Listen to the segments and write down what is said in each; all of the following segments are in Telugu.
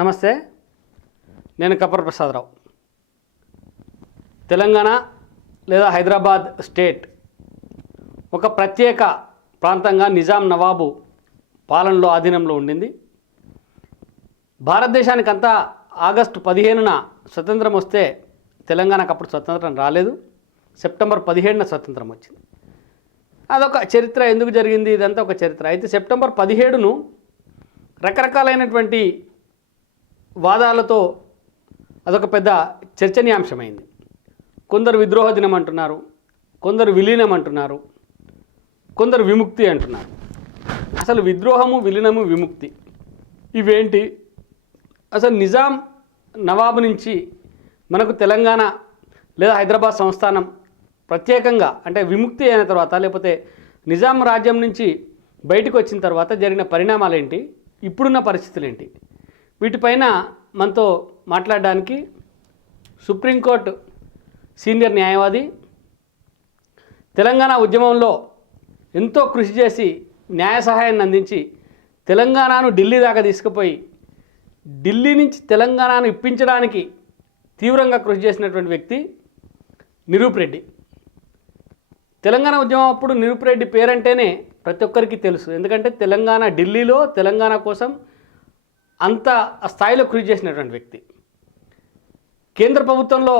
నమస్తే, నేను కపర్ ప్రసాదరావు. తెలంగాణ లేదా హైదరాబాద్ స్టేట్ ఒక ప్రత్యేక ప్రాంతంగా నిజాం నవాబు పాలనలో ఆధీనంలో ఉండింది. భారతదేశానికంతా ఆగస్టు 15న స్వతంత్రం వస్తే తెలంగాణకు అప్పుడు స్వతంత్రం రాలేదు. సెప్టెంబర్ 17న స్వతంత్రం వచ్చింది. అదొక చరిత్ర. ఎందుకు జరిగింది ఇదంతా ఒక చరిత్ర. అయితే సెప్టెంబర్ 17ను రకరకాలైనటువంటి వాదాలతో అదొక పెద్ద చర్చనీయాంశమైంది. కొందరు విద్రోహ దినం అంటున్నారు, కొందరు విలీనం అంటున్నారు, కొందరు విముక్తి అంటున్నారు. అసలు విద్రోహము, విలీనము, విముక్తి ఇవేంటి? అసలు నిజాం నవాబు నుంచి మనకు తెలంగాణ లేదా హైదరాబాద్ సంస్థానం ప్రత్యేకంగా అంటే విముక్తి అయిన తర్వాత, లేకపోతే నిజాం రాజ్యం నుంచి బయటకు వచ్చిన తర్వాత జరిగిన పరిణామాలు ఏంటి, ఇప్పుడున్న పరిస్థితులు ఏంటి, వీటిపైన మనతో మాట్లాడడానికి సుప్రీంకోర్టు సీనియర్ న్యాయవాది, తెలంగాణ ఉద్యమంలో ఎంతో కృషి చేసి న్యాయ సహాయాన్ని అందించి తెలంగాణను ఢిల్లీ దాకా తీసుకుపోయి ఢిల్లీ నుంచి తెలంగాణను ఇప్పించడానికి తీవ్రంగా కృషి చేసినటువంటి వ్యక్తి నిరూప్ రెడ్డి. తెలంగాణ ఉద్యమం అప్పుడు నిరూప్ రెడ్డి పేరంటేనే ప్రతి ఒక్కరికి తెలుసు. ఎందుకంటే తెలంగాణ ఢిల్లీలో తెలంగాణ కోసం అంత స్థాయిలో కృషి చేసినటువంటి వ్యక్తి. కేంద్ర ప్రభుత్వంలో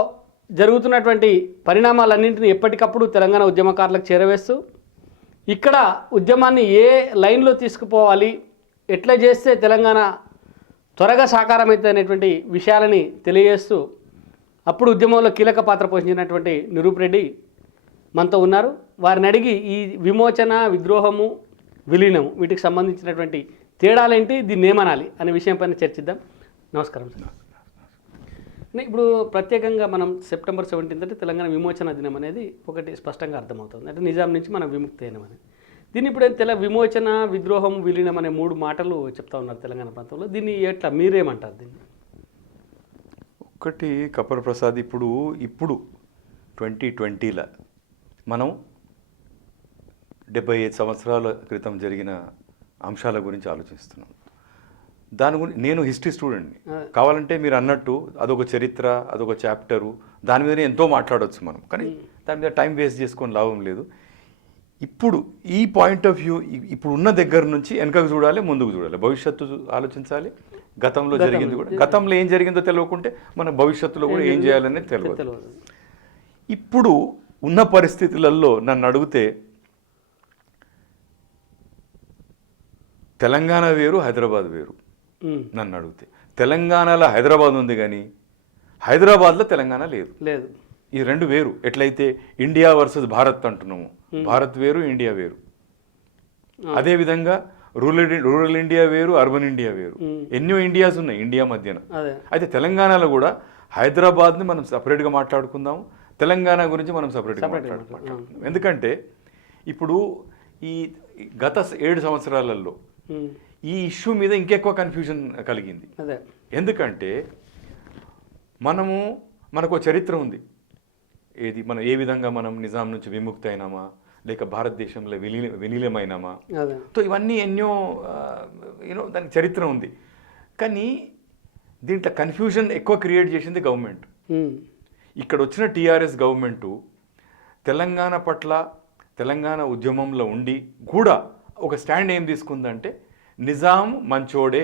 జరుగుతున్నటువంటి పరిణామాలన్నింటినీ ఎప్పటికప్పుడు తెలంగాణ ఉద్యమకారులకు చేరవేస్తూ ఇక్కడ ఉద్యమాన్ని ఏ లైన్లో తీసుకుపోవాలి, ఎట్లా చేస్తే తెలంగాణ త్వరగా సాకారమవుతుంది అనేటువంటి విషయాలని తెలియజేస్తూ అప్పుడు ఉద్యమంలో కీలక పాత్ర పోషించినటువంటి నిరూప్ రెడ్డి మనతో ఉన్నారు. వారిని అడిగి ఈ విమోచన, విద్రోహము, విలీనము వీటికి సంబంధించినటువంటి తేడాలేంటి, దీన్ని ఏమనాలి అనే విషయం పైన చర్చిద్దాం. నమస్కారం సార్. ఇప్పుడు ప్రత్యేకంగా మనం సెప్టెంబర్ 17 అంటే తెలంగాణ విమోచన దినం అనేది ఒకటి స్పష్టంగా అర్థమవుతుంది. అంటే నిజాం నుంచి మనం విముక్తి అయినామని. దీన్ని ఇప్పుడు విమోచన, విద్రోహం, విలీనం అనే 3 మాటలు చెప్తా ఉన్నారు తెలంగాణ ప్రాంతంలో. దీన్ని ఎట్లా మీరేమంటారు దీన్ని? ఒకటి కపర్ ప్రసాద్, ఇప్పుడు 2020లో మనం 75 సంవత్సరాల క్రితం జరిగిన అంశాల గురించి ఆలోచిస్తున్నాం. దాని గురించి నేను హిస్టరీ స్టూడెంట్ని, కావాలంటే మీరు అన్నట్టు అదొక చరిత్ర, అదొక చాప్టరు, దాని మీదనే ఎంతో మాట్లాడవచ్చు మనం. కానీ దాని మీద టైం వేస్ట్ చేసుకొని లాభం లేదు. ఇప్పుడు ఈ పాయింట్ ఆఫ్ వ్యూ ఇప్పుడు ఉన్న దగ్గర నుంచి వెనకకు చూడాలి, ముందుకు చూడాలి, భవిష్యత్తు ఆలోచించాలి. గతంలో జరిగింది కూడా, గతంలో ఏం జరిగిందో తెలియకుంటే మన భవిష్యత్తులో కూడా ఏం చేయాలనేది తెలియదు. ఇప్పుడు ఉన్న పరిస్థితులలో నన్ను అడిగితే తెలంగాణ వేరు, హైదరాబాద్ వేరు. నన్ను అడిగితే తెలంగాణలో హైదరాబాద్ ఉంది కానీ హైదరాబాద్లో తెలంగాణ లేదు. ఈ రెండు వేరు. ఎట్లయితే ఇండియా వర్సెస్ భారత్ అంటున్నాము, భారత్ వేరు, ఇండియా వేరు. అదేవిధంగా రూరల్ ఇండియా వేరు, అర్బన్ ఇండియా వేరు. ఎన్నో ఇండియాస్ ఉన్నాయి ఇండియా మధ్యన. అయితే తెలంగాణలో కూడా హైదరాబాద్ని మనం సపరేట్గా మాట్లాడుకుందాం, తెలంగాణ గురించి మనం సపరేట్గా మాట్లాడుకుందాం. ఎందుకంటే ఇప్పుడు ఈ గత 7 సంవత్సరాలలో ఈ ఇష్యూ మీద ఇంకెక్కువ కన్ఫ్యూజన్ కలిగింది. ఎందుకంటే మనకు చరిత్ర ఉంది. మనం ఏ విధంగా మనం నిజాం నుంచి విముక్తి అయినామా, లేక భారతదేశంలో విలీనమైనామా, సో ఇవన్నీ ఎన్నో దానికి చరిత్ర ఉంది. కానీ దీంట్లో కన్ఫ్యూజన్ ఎక్కువ క్రియేట్ చేసింది గవర్నమెంట్. ఇక్కడ వచ్చిన టీఆర్ఎస్ గవర్నమెంటు తెలంగాణ పట్ల, తెలంగాణ ఉద్యమంలో ఉండి కూడా ఒక స్టాండ్ ఏం తీసుకుందంటే నిజాం మంచోడే,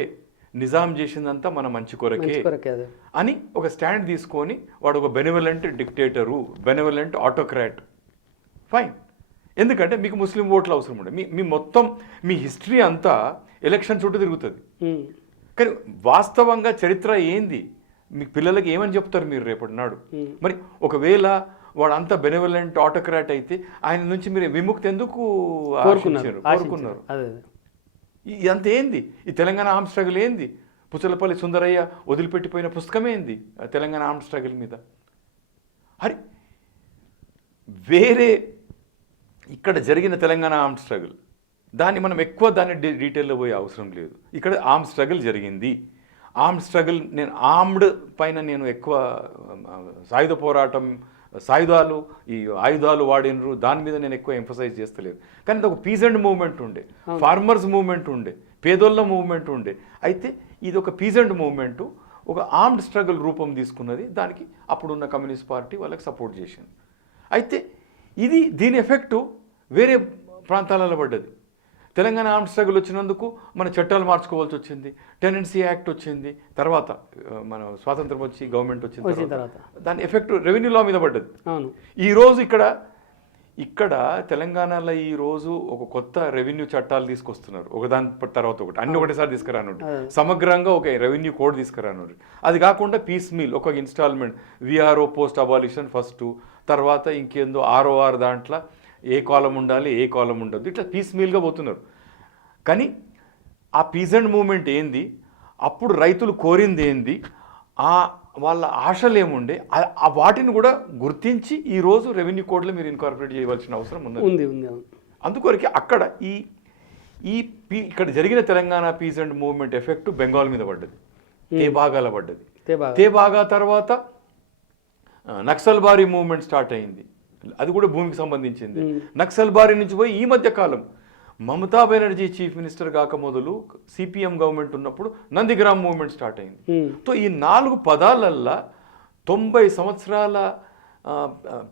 నిజాం చేసిందంతా మన మంచి కొరకే అని ఒక స్టాండ్ తీసుకొని వాడు ఒక బెనివలెంట్ డిక్టేటరు, బెనివలెంట్ ఆటోక్రాట్. ఫైన్. ఎందుకంటే మీకు ముస్లిం ఓట్లు అవసరం ఉండే, మీ మొత్తం మీ హిస్టరీ అంతా ఎలక్షన్ చుట్టూ తిరుగుతుంది. కానీ వాస్తవంగా చరిత్ర ఏంది, మీ పిల్లలకి ఏమని చెప్తారు మీరు రేపటి నాడు? మరి ఒకవేళ వాడు అంత బెనివలెంట్ ఆటోక్రాట్ అయితే ఆయన నుంచి మీరు విముక్తి ఎందుకు కోరుకున్నారు? ఇదంతా ఏంది? ఈ తెలంగాణ ఆర్మ్ స్ట్రగుల్ ఏంది? పుచ్చలపల్లి సుందరయ్య వదిలిపెట్టిపోయిన పుస్తకం ఏంది తెలంగాణ ఆర్మ్ స్ట్రగుల్ మీద? అరే వేరే ఇక్కడ జరిగిన తెలంగాణ ఆర్మ్ స్ట్రగుల్, దాన్ని మనం ఎక్కువ డీటెయిల్లో పోయే అవసరం లేదు. ఇక్కడ ఆర్మ్ స్ట్రగుల్ జరిగింది. ఆర్మ్ స్ట్రగుల్, నేను ఆర్మ్డ్ పైన నేను ఎక్కువ సాయుధ పోరాటం, సాయుధాలు, ఈ ఆయుధాలు వాడినరు, దాని మీద నేను ఎక్కువ ఎంఫసైజ్ చేస్తలేదు. కానీ ఒక పీజెంట్ మూవ్మెంట్ ఉండే, ఫార్మర్స్ మూవ్మెంట్ ఉండే, పేదోళ్ళ మూవ్మెంట్ ఉండే. అయితే ఇది ఒక పీజెంట్ మూవ్మెంటు ఒక ఆర్మ్డ్ స్ట్రగుల్ రూపం తీసుకున్నది. దానికి అప్పుడున్న కమ్యూనిస్ట్ పార్టీ వాళ్ళకి సపోర్ట్ చేసింది. అయితే దీని ఎఫెక్టు వేరే ప్రాంతాలలో పడ్డది. తెలంగాణ ఆర్మ్డ్ స్ట్రగుల్ వచ్చినందుకు మన చట్టాలు మార్చుకోవాల్సి వచ్చింది, టెనెన్సీ యాక్ట్ వచ్చింది, తర్వాత మన స్వాతంత్రం వచ్చి గవర్నమెంట్ వచ్చిన తర్వాత దాని ఎఫెక్ట్ రెవెన్యూ లా మీద పడ్డది. ఈరోజు ఇక్కడ తెలంగాణలో ఈరోజు ఒక కొత్త రెవెన్యూ చట్టాలు తీసుకొస్తున్నారు, ఒకదాని తర్వాత ఒకటి, అన్ని ఒకటేసారి తీసుకురాను, సమగ్రంగా ఒక రెవెన్యూ కోడ్ తీసుకురాను. అది కాకుండా పీస్ మీల్ ఒక instalment VRO post abolition first, తర్వాత ఇంకేందో ఆర్ఓఆర్ దాంట్లో ఏ కాలం ఉండాలి ఏ కాలం ఉండదు, ఇట్లా పీస్ మీల్గా పోతున్నారు. కానీ ఆ పీజెంట్ మూవ్మెంట్ ఏంది, అప్పుడు రైతులు కోరింది ఏంది, వాళ్ళ ఆశలు ఏముండే, వాటిని కూడా గుర్తించి ఈరోజు రెవెన్యూ కోడ్లో మీరు ఇన్కార్పొరేట్ చేయవలసిన అవసరం ఉంది. అందుకొరకే అక్కడ ఇక్కడ జరిగిన Telangana peasant movement effect Bengal మీద పడ్డది, తేబాగాల పడ్డది. తేబాగా తర్వాత నక్సల్బారీ మూవ్మెంట్ స్టార్ట్ అయింది, అది కూడా భూమికి సంబంధించింది. నక్సల్బారీ నుంచి పోయి ఈ మధ్య కాలం మమతా బెనర్జీ చీఫ్ మినిస్టర్ కాక మొదలు సిపిఎం గవర్నమెంట్ ఉన్నప్పుడు నందిగ్రామ్ మూవ్మెంట్ స్టార్ట్ అయింది. సో ఈ 4 పదాలల్లా 90 సంవత్సరాల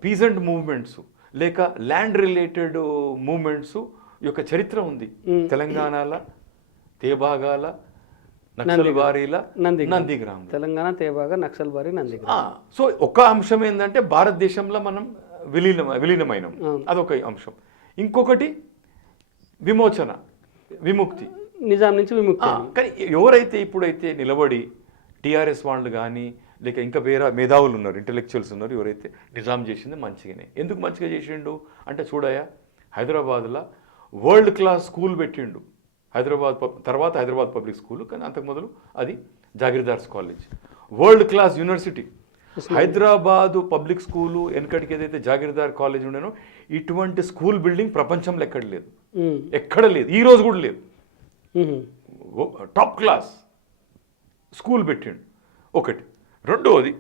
పీజెంట్ మూవ్మెంట్స్ లేక ల్యాండ్ రిలేటెడ్ మూవ్మెంట్స్ యొక్క చరిత్ర ఉంది. తెలంగాణలో తేబాగాల, నక్సల్బారీల, నందిగ్రామ్, తెలంగాణ తేబాగా, నక్సల్బారీ, నందిగ్రామ్. సో ఒక అంశం ఏంటంటే భారతదేశంలో మనం విలీనమైనం, అదొక అంశం. ఇంకొకటి విమోచన, విముక్తి, నిజాం నుంచి విముక్తి. కానీ ఎవరైతే ఇప్పుడైతే నిలబడి టీఆర్ఎస్ వాళ్ళు కానీ లేక ఇంకా వేరే మేధావులు ఉన్నారు, ఇంటెలెక్చువల్స్ ఉన్నారు, ఎవరైతే నిజాం చేసింది మంచిగానే. ఎందుకు మంచిగా చేసిండు అంటే చూడయా, హైదరాబాద్లో వరల్డ్ క్లాస్ స్కూల్ పెట్టిండు. తర్వాత హైదరాబాద్ పబ్లిక్ స్కూల్, కానీ అంతకు మొదలు అది jagirdars college. World class university Hyderabad public school, వెనకటికి ఏదైతే జాగీర్దార్ కాలేజ్ ఉండేనో ఇటువంటి స్కూల్ బిల్డింగ్ ప్రపంచంలో ఎక్కడ లేదు, ఎక్కడ లేదు, ఈ రోజు కూడా లేదు. టాప్ క్లాస్ స్కూల్ పెట్టిండు ఒకటి. రెండవది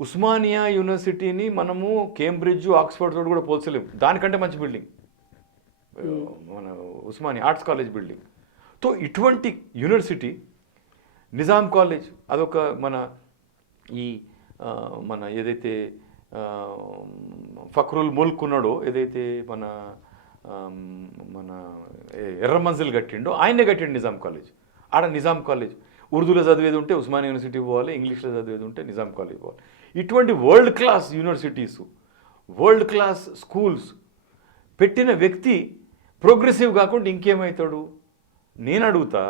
ఉస్మానియా యూనివర్సిటీని మనము కేంబ్రిడ్జ్, ఆక్స్ఫర్డ్ తోటి కూడా పోల్చలేము, దానికంటే మంచి బిల్డింగ్ మన Osmania arts college building. So ఇటువంటి యూనివర్సిటీ, నిజాం కాలేజ్ అదొక మన ఏదైతే ఫక్రుల్ ముల్క్ ఉన్నాడో, ఏదైతే మన ఎర్ర మంజిల్ కట్టిండో ఆయనే కట్టిండు నిజాం కాలేజ్. ఆడ నిజాం కాలేజ్ ఉర్దూలో చదివేది ఉంటే ఉస్మానియా యూనివర్సిటీ పోవాలి, ఇంగ్లీష్లో చదివేది ఉంటే నిజాం కాలేజ్ పోవాలి. ఇటువంటి world class universities, world class schools పెట్టిన వ్యక్తి ప్రోగ్రెసివ్ కాకుండా ఇంకేమవుతాడు? నేను అడుగుతా,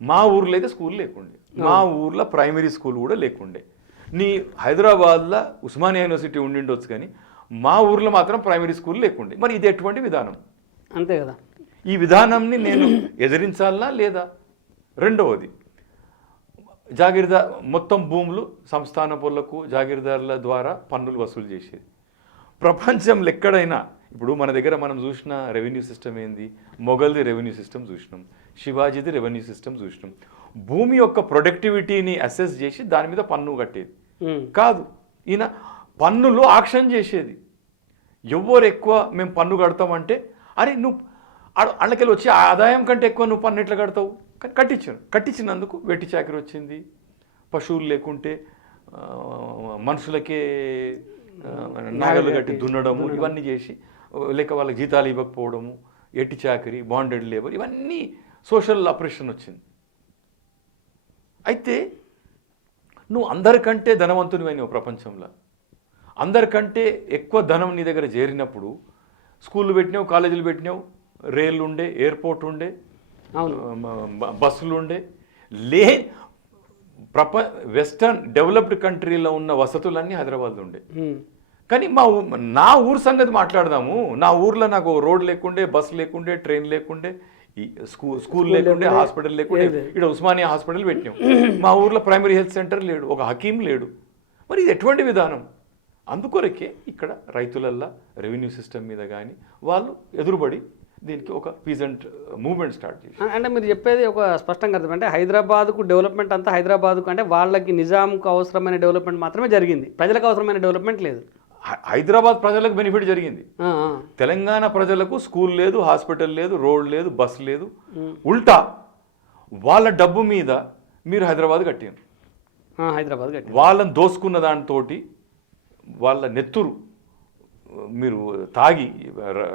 మా ఊర్లో అయితే స్కూల్ లేకుండే, మా ఊర్లో ప్రైమరీ స్కూల్ కూడా లేకుండే. నీ హైదరాబాద్లో ఉస్మానియా యూనివర్సిటీ ఉండిండొచ్చు, కానీ మా ఊర్లో మాత్రం ప్రైమరీ స్కూల్ లేకుండే. మరి ఇది ఎటువంటి విధానం? అంతే కదా. ఈ విధానంని నేను ఎదిరించాలా లేదా? రెండవది, జాగీర్దార్ మొత్తం భూములు సంస్థాన పనులకు జాగీర్దారుల ద్వారా పన్నులు వసూలు చేసేది. ప్రపంచంలో ఎక్కడైనా ఇప్పుడు మన దగ్గర మనం చూసిన రెవెన్యూ సిస్టమ్ ఏంది? మొఘల్ది రెవెన్యూ సిస్టమ్ చూసినాం, శివాజీది రెవెన్యూ సిస్టమ్ చూసినాం. భూమి యొక్క ప్రొడక్టివిటీని అసెస్ చేసి దాని మీద పన్ను కట్టేది కాదు. ఈయన పన్నులు ఆక్షన్ చేసేది. ఎవరు ఎక్కువ మేము పన్ను కడతామంటే, అరే నువ్వు అళ్ళకెళ్ళి వచ్చే ఆదాయం కంటే ఎక్కువ నువ్వు పన్ను ఎట్లా కడతావు? కానీ కట్టించినందుకు వెట్టి చాకరీ వచ్చింది. పశువులు లేకుంటే మనుషులకే నాగలు కట్టి దున్నడము, ఇవన్నీ చేసి, లేక వాళ్ళకి జీతాలు ఇవ్వకపోవడము, ఎట్టి చాకరీ, బాండెడ్ లేబర్, ఇవన్నీ సోషల్ ఆపరేషన్ వచ్చింది. అయితే నువ్వు అందరికంటే ధనవంతునివైనవు ప్రపంచంలో, అందరికంటే ఎక్కువ ధనం నీ దగ్గర చేరినప్పుడు స్కూళ్ళు పెట్టినావు, కాలేజీలు పెట్టినావు, రైళ్ళు ఉండే, ఎయిర్పోర్ట్ ఉండే, బస్సులు ఉండే, వెస్టర్న్ డెవలప్డ్ కంట్రీలో ఉన్న వసతులన్నీ హైదరాబాద్లో ఉండే. కానీ నా ఊరు సంగతి మాట్లాడదాము. నా ఊర్లో నాకు రోడ్ లేకుండే, బస్సు లేకుండే, ట్రైన్ లేకుండే, స్కూల్ లేకుండే, హాస్పిటల్ లేకుండే. ఇక్కడ ఉస్మానియా హాస్పిటల్ పెట్టినాం. మా ఊర్లో ప్రైమరీ హెల్త్ సెంటర్ లేడు, ఒక హకీం లేడు. మరి ఇది ఎటువంటి విధానం? అందుకొరకే ఇక్కడ రైతులల్లా రెవెన్యూ సిస్టమ్ మీద కానీ వాళ్ళు ఎదురుబడి దీనికి ఒక పీజెంట్ మూవ్మెంట్ స్టార్ట్ చేసి. అంటే మీరు చెప్పేది ఒక స్పష్టంగా అర్థం, అంటే హైదరాబాద్కు డెవలప్మెంట్ అంతా హైదరాబాద్కు, అంటే వాళ్ళకి నిజాంకు అవసరమైన డెవలప్మెంట్ మాత్రమే జరిగింది, ప్రజలకు అవసరమైన డెవలప్మెంట్ లేదు. హైదరాబాద్ ప్రజలకు బెనిఫిట్ జరిగింది, తెలంగాణ ప్రజలకు స్కూల్ లేదు, హాస్పిటల్ లేదు, రోడ్ లేదు, బస్ లేదు. ఉల్టా వాళ్ళ డబ్బు మీద మీరు హైదరాబాద్ కట్టారు. హైదరాబాద్ కట్టి వాళ్ళని దోసుకున్న దానితో వాళ్ళ నెత్తురు మీరు తాగి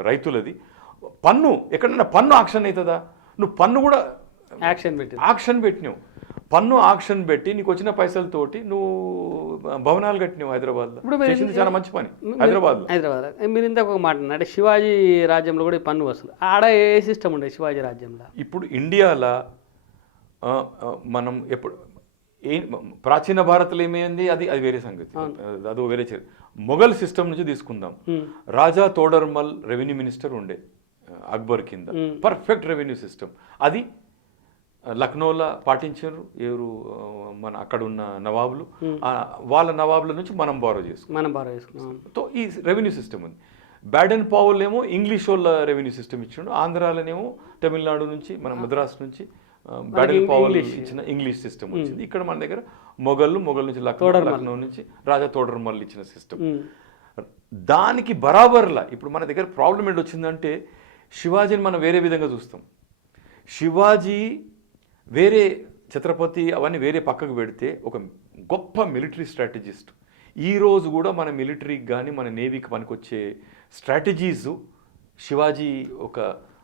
రైతులది పన్ను ఎక్కడైనా పన్ను ఆక్షన్ అవుతుందా? నువ్వు పన్ను కూడా ఆక్షన్ పెట్టినావు, పన్ను ఆక్షన్ పెట్టి నీకు వచ్చిన పైసలతోటి నువ్వు భవనాలు కట్టినావు హైదరాబాద్లో. చేసింది చాలా మంచి పని హైదరాబాద్. మీరు ఇంతకు ఒక మాట అంటే శివాజీ రాజ్యంలో కూడా పన్ను వసూలు ఆడ ఏ సిస్టమ్ ఉండే శివాజీ రాజ్యంలో? ఇప్పుడు ఇండియాలో మనం ఎప్పుడు ప్రాచీన భారత్లో ఏమైంది అది అది వేరే సంగతి, అది వేరే మొఘల్ సిస్టమ్ నుంచి తీసుకుందాం. రాజా తోడర్మల్ రెవెన్యూ మినిస్టర్ ఉండే అక్బర్ కింద, పర్ఫెక్ట్ రెవెన్యూ సిస్టమ్. అది లక్నోలో పాటించారు ఎవరు మన అక్కడ ఉన్న నవాబులు, వాళ్ళ నవాబుల నుంచి మనం బారో చేసుకున్నాం. తో ఈ రెవెన్యూ సిస్టమ్ ఉంది. బ్యాడెన్ పావుల్ ఏమో ఇంగ్లీష్ వాళ్ళ రెవెన్యూ సిస్టమ్ ఇచ్చిండు, ఆంధ్రాలోనేమో తమిళనాడు నుంచి మన మద్రాసు నుంచి బ్యాడెన్ పావుల్ ఇచ్చిన ఇంగ్లీష్ సిస్టమ్ వచ్చింది. ఇక్కడ మన దగ్గర మొఘల్ నుంచి లక్నో నుంచి రాజా తోడర్మల్ ఇచ్చిన సిస్టమ్. దానికి బరాబర్లా ఇప్పుడు మన దగ్గర ప్రాబ్లం ఏంటి వచ్చిందంటే శివాజీని మనం వేరే విధంగా చూస్తాం. శివాజీ వేరే ఛత్రపతి అవన్నీ వేరే పక్కకు పెడితే ఒక గొప్ప మిలిటరీ స్ట్రాటజిస్ట్. ఈరోజు కూడా మన మిలిటరీకి కానీ మన నేవీకి పనికొచ్చే స్ట్రాటజీస్ శివాజీ ఒక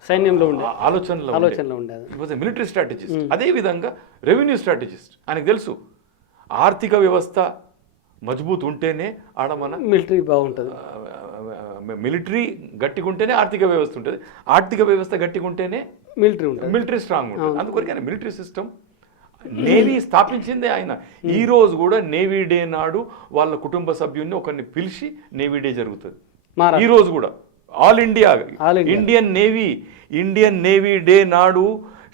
సైన్యంలో ఉండే ఆలోచనలో ఉండేది. మిలిటరీ స్ట్రాటజిస్ట్, అదేవిధంగా రెవెన్యూ స్ట్రాటజిస్ట్. ఆయనకు తెలుసు ఆర్థిక వ్యవస్థ మజబూత్ ఉంటేనే ఆడ మన మిలిటరీ బాగుంటుంది, మిలిటరీ గట్టిగా ఉంటేనే ఆర్థిక వ్యవస్థ ఉంటుంది, ఆర్థిక వ్యవస్థ గట్టిగా ఉంటేనే మిలిటరీ స్ట్రాంగ్ ఉంటుంది. అందుకొరకు ఆయన మిలిటరీ సిస్టమ్ నేవీ స్థాపించిందే ఆయన. ఈ రోజు కూడా నేవీ డే నాడు వాళ్ళ కుటుంబ సభ్యుల్ని ఒకరిని పిలిచి నేవీ డే జరుగుతుంది. ఈ రోజు కూడా all India Indian navy day నాడు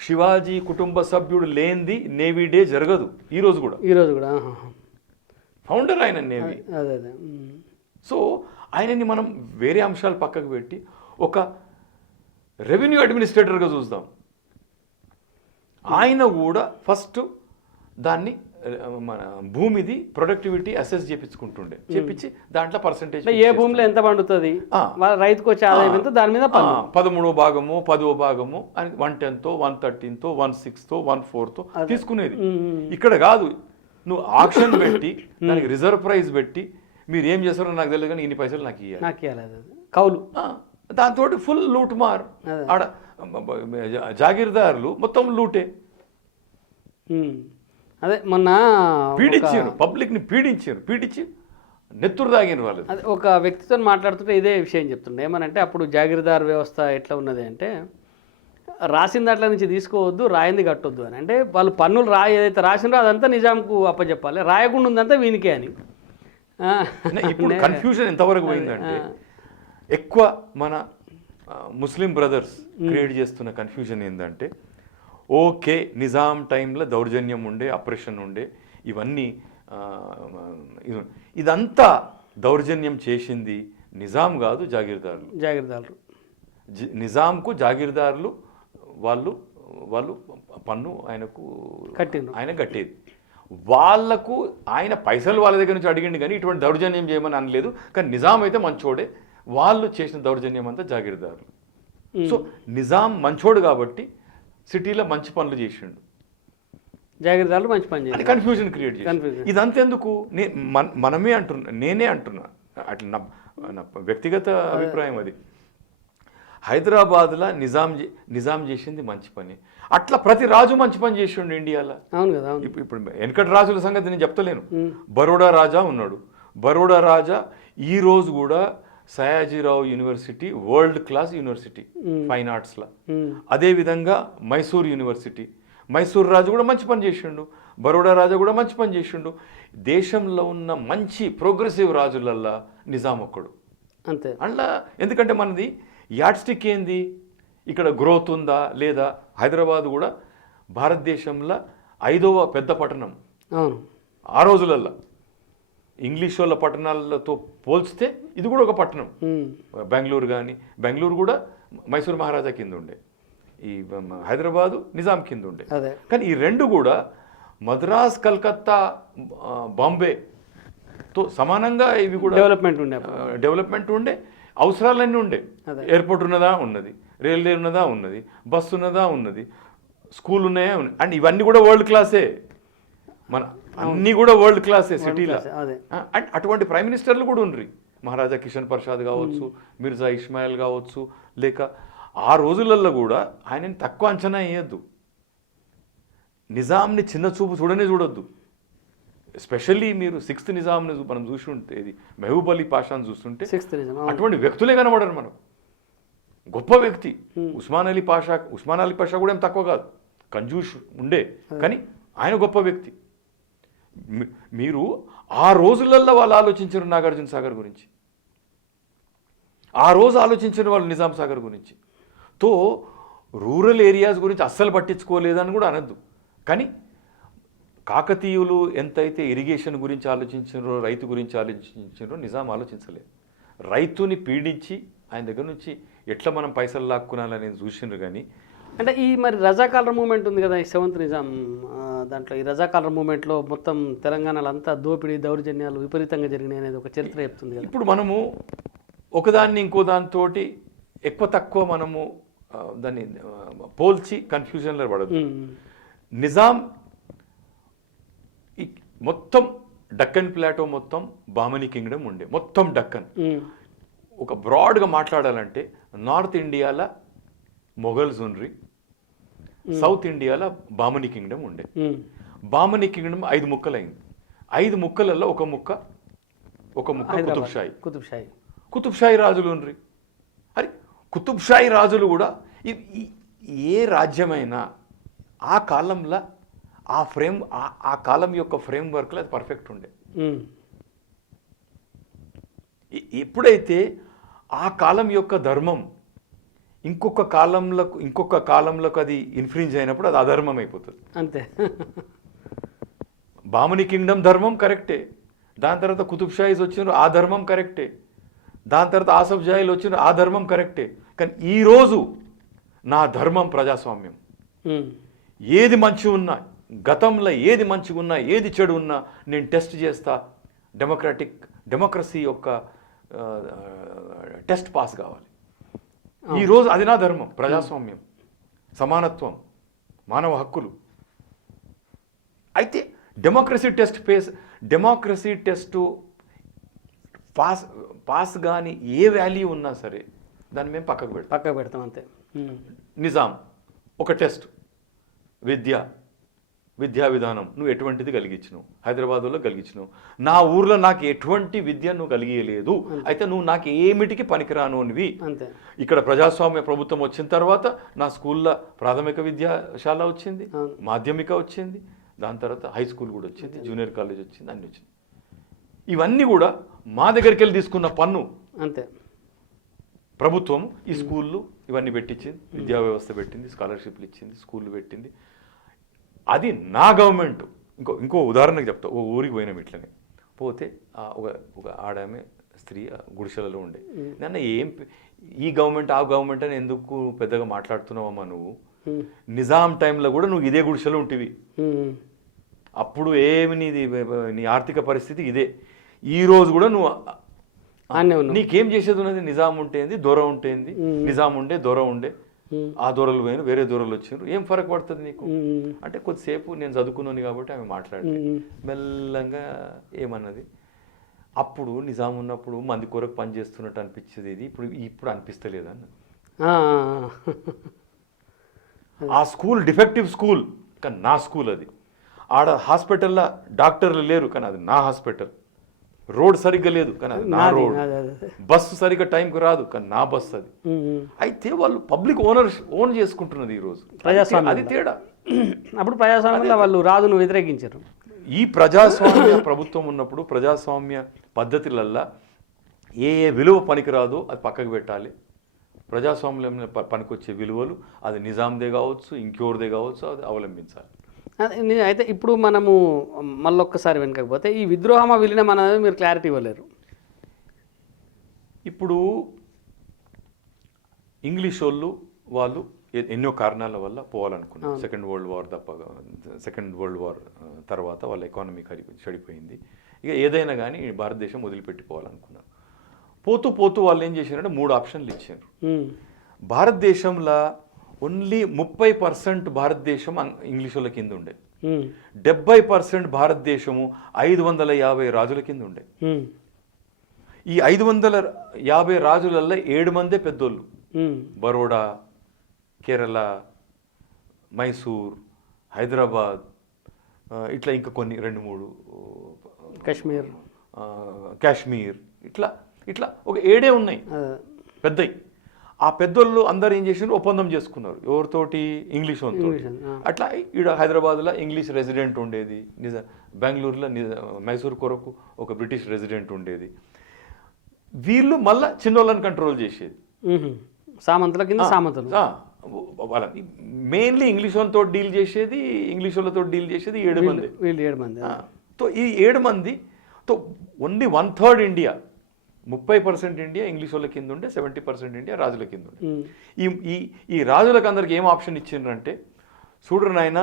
శివాజీ కుటుంబ సభ్యుడు లేనిది నేవీ డే జరగదు. ఈ రోజు కూడా ఫౌండర్ ఆయన నేవీ. సో ఆయనని మనం వేరే అంశాలు పక్కకు పెట్టి ఒక రెవెన్యూ అడ్మినిస్ట్రేటర్గా చూద్దాం. ఆయన కూడా ఫస్ట్ దాన్ని మన భూమిది ప్రొడక్టివిటీ అసెస్ చేపించుకుంటుండే, చేపించి దాంట్లో పర్సెంటేజ్ ఏ భూమిలో ఎంత పండుతుంది రైతుకు వచ్చే ఆదాయం ఎంత దాని మీద 13వ భాగము 10వ భాగము అని 1/10తో 1/13తో 1/6తో 1/4తో తీసుకునేది. ఇక్కడ కాదు, నువ్వు ఆక్షన్ పెట్టి దానికి రిజర్వ్ ప్రైజ్ పెట్టి మీరు ఏం చేస్తారో నాకు తెలియదు కానీ ఇన్ని పైసలు నాకు ఇవ్వాలి కౌలు. దాంతో ఫుల్ లూట్ మార్. ఆడ జాగీర్దారులు మొత్తం లూటే. అదే మొన్న పీడించారు, పబ్లిక్ని పీడించి నెత్తురు తాగిన వాళ్ళు. అదే ఒక వ్యక్తితో మాట్లాడుతుంటే ఇదే విషయం చెప్తుండే. ఏమనంటే అప్పుడు జాగీర్దార్ వ్యవస్థ ఎట్లా ఉన్నది అంటే రాసిన దాంట్లో నుంచి తీసుకోవద్దు, రాయింది కట్టొద్దు అని. అంటే వాళ్ళు పన్నులు ఏదైతే రాసినారో అదంతా నిజాంకు అప్పచెప్పాలి, రాయకుండా ఉందంతా వీనికే అని. ఇప్పుడు కన్ఫ్యూజన్ ఎంతవరకు పోయిందంటే ఎక్కువ మన ముస్లిం బ్రదర్స్ క్రియేట్ చేస్తున్న కన్ఫ్యూజన్ ఏంటంటే ఓకే నిజాం టైంలో దౌర్జన్యం ఉండే, అప్రెషన్ ఉండే, ఇవన్నీ ఇదంతా దౌర్జన్యం చేసింది నిజాం కాదు జాగీర్దారులు. నిజాంకు జాగీర్దారులు వాళ్ళు పన్ను ఆయన కట్టేది. వాళ్లకు ఆయన పైసలు వాళ్ళ దగ్గర నుంచి అడిగిండు కానీ ఇటువంటి దౌర్జన్యం చేయమని అనలేదు. కానీ నిజాం అయితే మంచోడే, వాళ్ళు చేసిన దౌర్జన్యం అంతా జాగీర్దారులు. సో నిజాం మంచోడు కాబట్టి సిటీలో మంచి పనులు చేసిండు, జాగీర్దారులు మంచి పని చేసి కన్ఫ్యూజన్ క్రియేట్ చేసి. ఇదంతెందుకు నేనే అంటున్నా అట్లా నా వ్యక్తిగత అభిప్రాయం అది. హైదరాబాద్లో నిజాం చేసింది మంచి పని, అట్లా ప్రతి రాజు మంచి పని చేసిండు ఇండియాలో. అవును కదా. ఇప్పుడు వెనకటి రాజుల సంగతి నేను చెప్తలేను. బరోడా రాజా ఉన్నాడు. బరోడా రాజా ఈ రోజు కూడా Sayajirao university world class university fine ఆర్ట్స్లో. అదేవిధంగా మైసూర్ యూనివర్సిటీ, మైసూర్ రాజు కూడా మంచి పని చేసిండు, బరోడా రాజా కూడా మంచి పని చేసిండు. దేశంలో ఉన్న మంచి ప్రోగ్రెసివ్ రాజులల్లా నిజాం ఒక్కడు అంతే. అట్లా ఎందుకంటే మనది యాడ్ స్టిక్ ఏంది, ఇక్కడ గ్రోత్ ఉందా లేదా. హైదరాబాద్ కూడా భారతదేశంలో 5వ పెద్ద పట్టణం ఆ రోజులల్లో. ఇంగ్లీష్ వాళ్ళ పట్టణాలతో పోల్చితే ఇది కూడా ఒక పట్టణం. బెంగళూరు కూడా మైసూర్ మహారాజా కింద ఉండే, ఈ హైదరాబాదు నిజాం కింద ఉండే. కానీ ఈ రెండు కూడా మద్రాస్, కలకత్తా, బాంబేతో సమానంగా ఇవి కూడా డెవలప్మెంట్ ఉండే, అవసరాలన్నీ ఉండే. ఎయిర్పోర్ట్ ఉన్నది, రైల్వే ఉన్నది, బస్సు ఉన్నది, స్కూల్ ఉన్నాయా. అండ్ ఇవన్నీ కూడా వరల్డ్ క్లాసే. మన అన్నీ కూడా వరల్డ్ క్లాసే సిటీలో. అదే అండ్ అటువంటి ప్రైమ్ మినిస్టర్లు కూడా ఉండ్రి. మహారాజా కిషన్ ప్రసాద్ కావచ్చు, మిర్జా ఇస్మాయిల్ కావచ్చు, లేక ఆ రోజులలో కూడా ఆయనని తక్కువ అంచనా వేయద్దు. నిజాంని చిన్న చూపు చూడొద్దు. ఎస్పెషల్లీ మీరు 6th నిజాంని మనం చూసి ఉంటే, ఇది మెహబూబ్ అలీ పాషాని చూస్తుంటే 6th నిజాం అటువంటి వ్యక్తులే కనబడరు మనకు. గొప్ప వ్యక్తి ఉస్మాన్ అలీ పాషా కూడా ఏం తక్కువ కాదు, కంజూష్ ఉండే, కానీ ఆయన గొప్ప వ్యక్తి. మీరు ఆ రోజులలో వాళ్ళు ఆలోచించారు నాగార్జున సాగర్ గురించి, ఆ రోజు ఆలోచించిన వాళ్ళు నిజాం సాగర్ గురించి. తో రూరల్ ఏరియాస్ గురించి అస్సలు పట్టించుకోలేదని కూడా అనద్దు. కానీ కాకతీయులు ఎంతైతే ఇరిగేషన్ గురించి ఆలోచించారో, రైతు గురించి ఆలోచించారో, నిజాం ఆలోచించలేదు. రైతుని పీడించి ఆయన దగ్గర నుంచి ఎట్లా మనం పైసలు లాక్కునాలనేది చూసిండ్రు. కానీ అంటే ఈ మరి రజాకాలర్ మూమెంట్ ఉంది కదా, ఈ 7th నిజాం దాంట్లో ఈ రజాకాలర్ మూమెంట్లో మొత్తం తెలంగాణలో అంతా దోపిడీ దౌర్జన్యాలు విపరీతంగా జరిగినాయి అనేది ఒక చరిత్ర చెప్తుంది కదా. ఇప్పుడు మనము ఒకదాన్ని ఇంకో దాంతో ఎక్కువ తక్కువ మనము దాన్ని పోల్చి కన్ఫ్యూజన్లో పడదు. నిజాం మొత్తం డక్కన్ ప్లాటో మొత్తం బామనీ కింగ్డమ్ ఉండే, మొత్తం డక్కన్. ఒక బ్రాడ్గా మాట్లాడాలంటే నార్త్ ఇండియాలో మొఘల్స్ ఉండ్రి, సౌత్ ఇండియాలో బామనీ కింగ్డమ్ ఉండే. బామనీ కింగ్డమ్ 5 ముక్కలైంది. 5 ముక్కలలో ఒక ముక్క కుతుబ్షాహి రాజులు ఉండ్రి. అరే కుతుబ్షాహి రాజులు కూడా ఏ రాజ్యమైనా ఆ కాలంలో ఆ కాలం యొక్క ఫ్రేమ్ వర్క్లో అది పర్ఫెక్ట్ ఉండే. ఎప్పుడైతే ఆ కాలం యొక్క ధర్మం ఇంకొక కాలంలోకి అది ఇన్ఫ్రింజ్ అయినప్పుడు అది అధర్మం అయిపోతుంది అంతే. బామనీ కింగ్డమ్ ధర్మం కరెక్టే, దాని తర్వాత కుతుబ్షాహీస్ వచ్చినారు ఆ ధర్మం కరెక్టే, దాని తర్వాత ఆసఫ్ జాహీలు వచ్చినారు ఆ ధర్మం కరెక్టే. కానీ ఈరోజు నా ధర్మం ప్రజాస్వామ్యం. ఏది మంచి ఉన్నా, గతంలో ఏది మంచిగా ఉన్నా, ఏది చెడు ఉన్నా నేను టెస్ట్ చేస్తా. డెమోక్రసీ యొక్క టెస్ట్ పాస్ కావాలి. ఈరోజు అది నా ధర్మం, ప్రజాస్వామ్యం, సమానత్వం, మానవ హక్కులు. అయితే డెమోక్రసీ టెస్ట్ పాస్ కానీ ఏ వాల్యూ ఉన్నా సరే దాన్ని మేము పక్కకు పెడతాం అంతే. నిజాం ఒక టెస్ట్, విద్యా విధానం నువ్వు ఎటువంటిది కలిగించినావు, హైదరాబాద్లో కలిగించినావు, నా ఊర్లో నాకు ఎటువంటి విద్య నువ్వు కలిగియలేదు, అయితే నువ్వు నాకు ఏమిటికి పనికిరాను అనివి. ఇక్కడ ప్రజాస్వామ్య ప్రభుత్వం వచ్చిన తర్వాత నా స్కూల్లో ప్రాథమిక విద్యాశాల వచ్చింది, మాధ్యమిక వచ్చింది, దాని తర్వాత హై స్కూల్ కూడా వచ్చింది, జూనియర్ కాలేజ్ వచ్చింది, అన్నీ వచ్చింది. ఇవన్నీ కూడా మా దగ్గరికి వెళ్ళి తీసుకున్న పన్ను అంతే. ప్రభుత్వం ఈ స్కూళ్ళు ఇవన్నీ పెట్టించింది, విద్యా వ్యవస్థ పెట్టింది, స్కాలర్షిప్లు ఇచ్చింది, స్కూళ్ళు పెట్టింది. అది నా గవర్నమెంట్. ఇంకో ఉదాహరణకు చెప్తా. ఓ ఊరికి పోయినాం ఇట్లనే పోతే ఒక ఆడామె స్త్రీ గుడిసెలలో ఉండే. నన్ను ఈ గవర్నమెంట్ ఆ గవర్నమెంట్ అని ఎందుకు పెద్దగా మాట్లాడుతున్నావమ్మా, నువ్వు నిజాం టైంలో కూడా నువ్వు ఇదే గుడిసెలో ఉంటివి, అప్పుడు ఏమి నీ ఆర్థిక పరిస్థితి ఇదే, ఈరోజు కూడా నువ్వు నీకేం చేసేది ఉన్నది. నిజాం ఉంటేంది, దొర ఉంటేంది, నిజాం ఉండే దొర ఉండే, ఆ దొరలు పోయిన వేరే దొరలు వచ్చినారు, ఏం ఫరక్ పడుతుంది నీకు అంటే కొద్దిసేపు నేను చదువుకున్నాను కాబట్టి ఆమె మాట్లాడి మెల్లంగా ఏమన్నది, అప్పుడు నిజాం ఉన్నప్పుడు మంది కొరకు పని చేస్తున్నట్టు అనిపించేది, ఇది ఇప్పుడు అనిపిస్తలేదన్న. ఆ స్కూల్ డిఫెక్టివ్ స్కూల్ కానీ నా స్కూల్ అది. ఆడ హాస్పిటల్లో డాక్టర్లు లేరు కానీ అది నా హాస్పిటల్, రోడ్ సరిగ్గా లేదు కానీ అది నా రోడ్, బస్సు సరిగ్గా టైంకి రాదు కానీ నా బస్సు అది. అయితే వాళ్ళు పబ్లిక్ ఓన్ చేసుకుంటున్నది ఈరోజు, అది తేడా. అప్పుడు ప్రజాస్వామ్యంలో వాళ్ళు రాజును వ్యతిరేకించారు. ఈ ప్రజాస్వామ్య ప్రభుత్వం ఉన్నప్పుడు ప్రజాస్వామ్య పద్ధతులల్లో ఏ విలువ పనికిరాదో అది పక్కకు పెట్టాలి. ప్రజాస్వామ్యంలో పనికొచ్చే విలువలు అది నిజాందే కావచ్చు, ఇంకెవరిదే కావచ్చు, అది అవలంబించాలి. అయితే ఇప్పుడు మనము మళ్ళొక్కసారి వెనకపోతే ఈ విద్రోహమ విలీనం అనేది మీరు క్లారిటీ ఇవ్వలేరు. ఇప్పుడు ఇంగ్లీష్ వాళ్ళు ఎన్నో కారణాల వల్ల పోవాలనుకున్నారు. సెకండ్ వరల్డ్ వార్ తర్వాత వాళ్ళ ఎకానమీ చెడిపోయింది. ఇక ఏదైనా కానీ భారతదేశం వదిలిపెట్టిపోవాలనుకున్నారు. పోతూ వాళ్ళు ఏం చేశారంటే 3 ఆప్షన్లు ఇచ్చారు. భారతదేశంలో ఓన్లీ 30% భారతదేశం ఇంగ్లీష్ వాళ్ళ కింద ఉండే, 70% భారతదేశము 550 రాజుల కింద ఉండే. ఈ 550 రాజులల్లో 7 మందే పెద్దోళ్ళు. బరోడా, కేరళ, మైసూర్, హైదరాబాద్, ఇట్లా ఇంకా కొన్ని 2-3 కాశ్మీర్, ఇట్లా ఇట్లా ఒక 7 ఉన్నాయి పెద్దవి. ఆ పెద్దోళ్ళు అందరు ఏం చేసినారు, ఒప్పందం చేసుకున్నారు. ఎవరితోటి? ఇంగ్లీష్ వాళ్ళతో. అట్లా ఈడ హైదరాబాద్లో ఇంగ్లీష్ రెసిడెంట్ ఉండేది, బెంగళూరులో మైసూర్ కొరకు ఒక బ్రిటిష్ రెసిడెంట్ ఉండేది. వీళ్ళు మళ్ళా చిన్నోళ్ళని కంట్రోల్ చేసేది. సామంతుల కింద సామంతులు. వాళ్ళ మెయిన్లీ ఇంగ్లీష్ వాళ్ళతో డీల్ చేసేది, ఇంగ్లీష్ వాళ్ళతో డీల్ చేసేది 7 మంది. వీళ్ళు 7 మంది. తో ఈ 7 మందితో ఓన్లీ 1/3 ఇండియా, 30% ఇండియా ఇంగ్లీష్ వాళ్ళ కింద ఉండే, 70% ఇండియా రాజుల కింద ఉండే. ఈ రాజులకు అందరికి ఏం ఆప్షన్ ఇచ్చిండ్రంటే, చూడరు నాయన,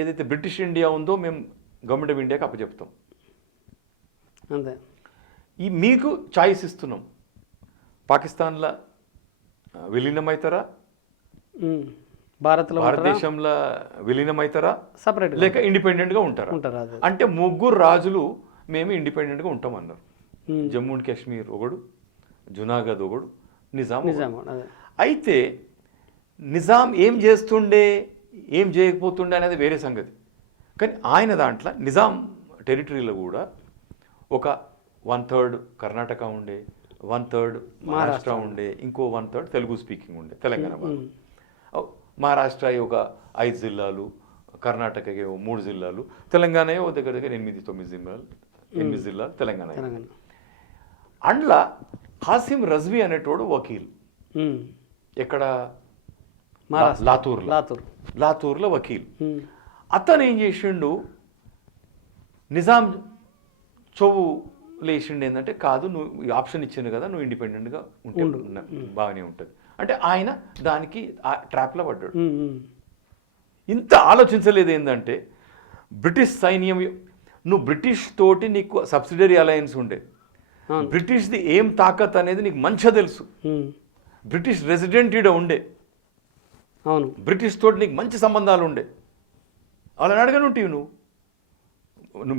ఏదైతే బ్రిటిష్ ఇండియా ఉందో మేము గవర్నమెంట్ ఆఫ్ ఇండియాకి అప్పచెప్తాం, అంతే. మీకు చాయిస్ ఇస్తున్నాం, పాకిస్తాన్లో విలీనమవుతారా, భారతదేశంలో విలీనమవుతారా, సపరేట్ లేక ఇండిపెండెంట్గా ఉంటారా. అంటే 3 రాజులు మేము ఇండిపెండెంట్గా ఉంటామన్నారు. జమ్మూ అండ్ కాశ్మీర్ ఒకడు, జునాగఢ్ ఒకడు, నిజాం. అయితే నిజాం ఏం చేస్తుండే, ఏం చేయకపోతుండే అనేది వేరే సంగతి. కానీ ఆయన దాంట్లో నిజాం టెరిటరీలో కూడా ఒక 1/3 కర్ణాటక ఉండే, 1/3 మహారాష్ట్ర ఉండే, ఇంకో 1/3 తెలుగు స్పీకింగ్ ఉండే, తెలంగాణ వాళ్ళు. మహారాష్ట్ర ఒక 5 జిల్లాలు, కర్ణాటక 3 జిల్లాలు, తెలంగాణ దగ్గర 8-9 జిల్లాలు, 8 జిల్లాలు తెలంగాణ. అండ్లా ఖాసిం రజ్వీ అనేటోడు వకీల్. ఎక్కడ? లాతూర్లో వకీల్. అతను ఏం చేసిండు, నిజాం చెవు లేచిండు ఏంటంటే, కాదు నువ్వు ఆప్షన్ ఇచ్చిండు కదా, నువ్వు ఇండిపెండెంట్గా ఉంటే బాగానే ఉంటుంది అంటే, ఆయన దానికి ట్రాప్లో పడ్డాడు. ఇంత ఆలోచించలేదు ఏంటంటే, బ్రిటిష్ సైన్యం, నువ్వు బ్రిటిష్ తోటి నీకు సబ్సిడరీ అలయన్స్ ఉండే, బ్రిటిష్ది ఏం తాకత్ అనేది నీకు మంచిగా తెలుసు, బ్రిటిష్ రెసిడెంట్ ఈడ ఉండే, అవును, బ్రిటిష్ తోటి నీకు మంచి సంబంధాలు ఉండే, అలా అడగనుంటివి నువ్వు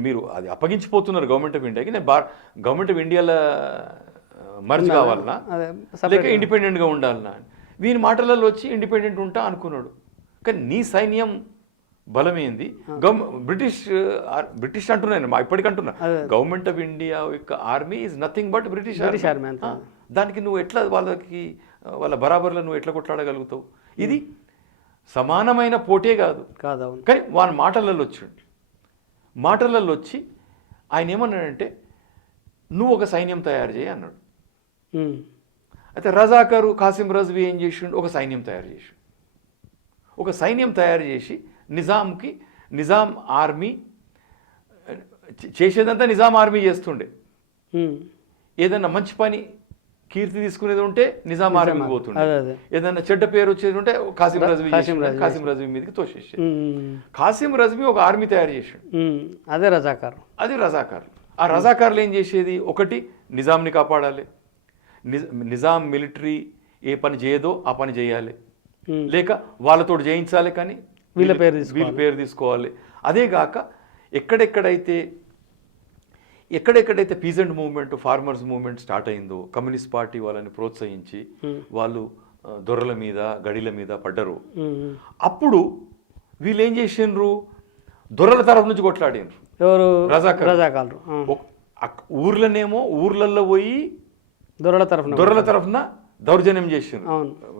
మీరు అది అప్పగించిపోతున్నారు గవర్నమెంట్ ఆఫ్ ఇండియాకి. నేను గవర్నమెంట్ ఆఫ్ ఇండియాలో మర్జ్ కావాలన్నా, లేక ఇండిపెండెంట్గా ఉండాలన్నా. వీని మాటలలో వచ్చి ఇండిపెండెంట్ ఉంటా అనుకున్నాడు. కానీ నీ సైన్యం బలమైంది. బ్రిటిష్ అంటున్నాను, ఇప్పటికంటున్నా, గవర్నమెంట్ ఆఫ్ ఇండియా యొక్క army is nothing but British army. దానికి నువ్వు ఎట్లా వాళ్ళ బరాబర్లో నువ్వు ఎట్లా కొట్లాడగలుగుతావు? ఇది సమానమైన పోటే కాదు. కానీ వాళ్ళ మాటలలో వచ్చి ఆయన ఏమన్నాడంటే, నువ్వు ఒక సైన్యం తయారు చేయి అన్నాడు. అయితే రజాకరు ఖాసిం రజ్వీ ఏం చేసిండు, ఒక సైన్యం తయారు చేసి నిజాం ఆర్మీ చేసేదంతా నిజాం ఆర్మీ చేస్తుండే. ఏదన్నా మంచి పని కీర్తి తీసుకునేది ఉంటే నిజాం ఆర్మీకి పోతుండే, ఏదన్నా చెడ్డ పేరు వచ్చేది ఉంటే ఖాసిం రజ్వీ మీదకి తోసేసాడు. ఖాసిం రజ్వీ ఒక ఆర్మీ తయారు చేసాడు, అది రజాకార్. ఆ రజాకార్లు ఏం చేసేది, ఒకటి నిజాంని కాపాడాలి, నిజాం మిలిటరీ ఏ పని చేయదో ఆ పని చేయాలి, లేక వాళ్ళతో చేయించాలి, కానీ వీళ్ళ పేరు తీసుకోవాలి. అదేగాక ఎక్కడెక్కడైతే peasant movement, farmers movement start అయిందో, కమ్యూనిస్ట్ పార్టీ వాళ్ళని ప్రోత్సహించి వాళ్ళు దొరల మీద, గడిల మీద పడ్డరు. అప్పుడు వీళ్ళు ఏం చేసిండ్రు, దొరల తరఫు నుంచి కొట్లాడినరు. ఎవరు? రజాకార్లు. ఊర్లలో పోయి దొరల తరఫున దౌర్జన్యం చేసిండ్రు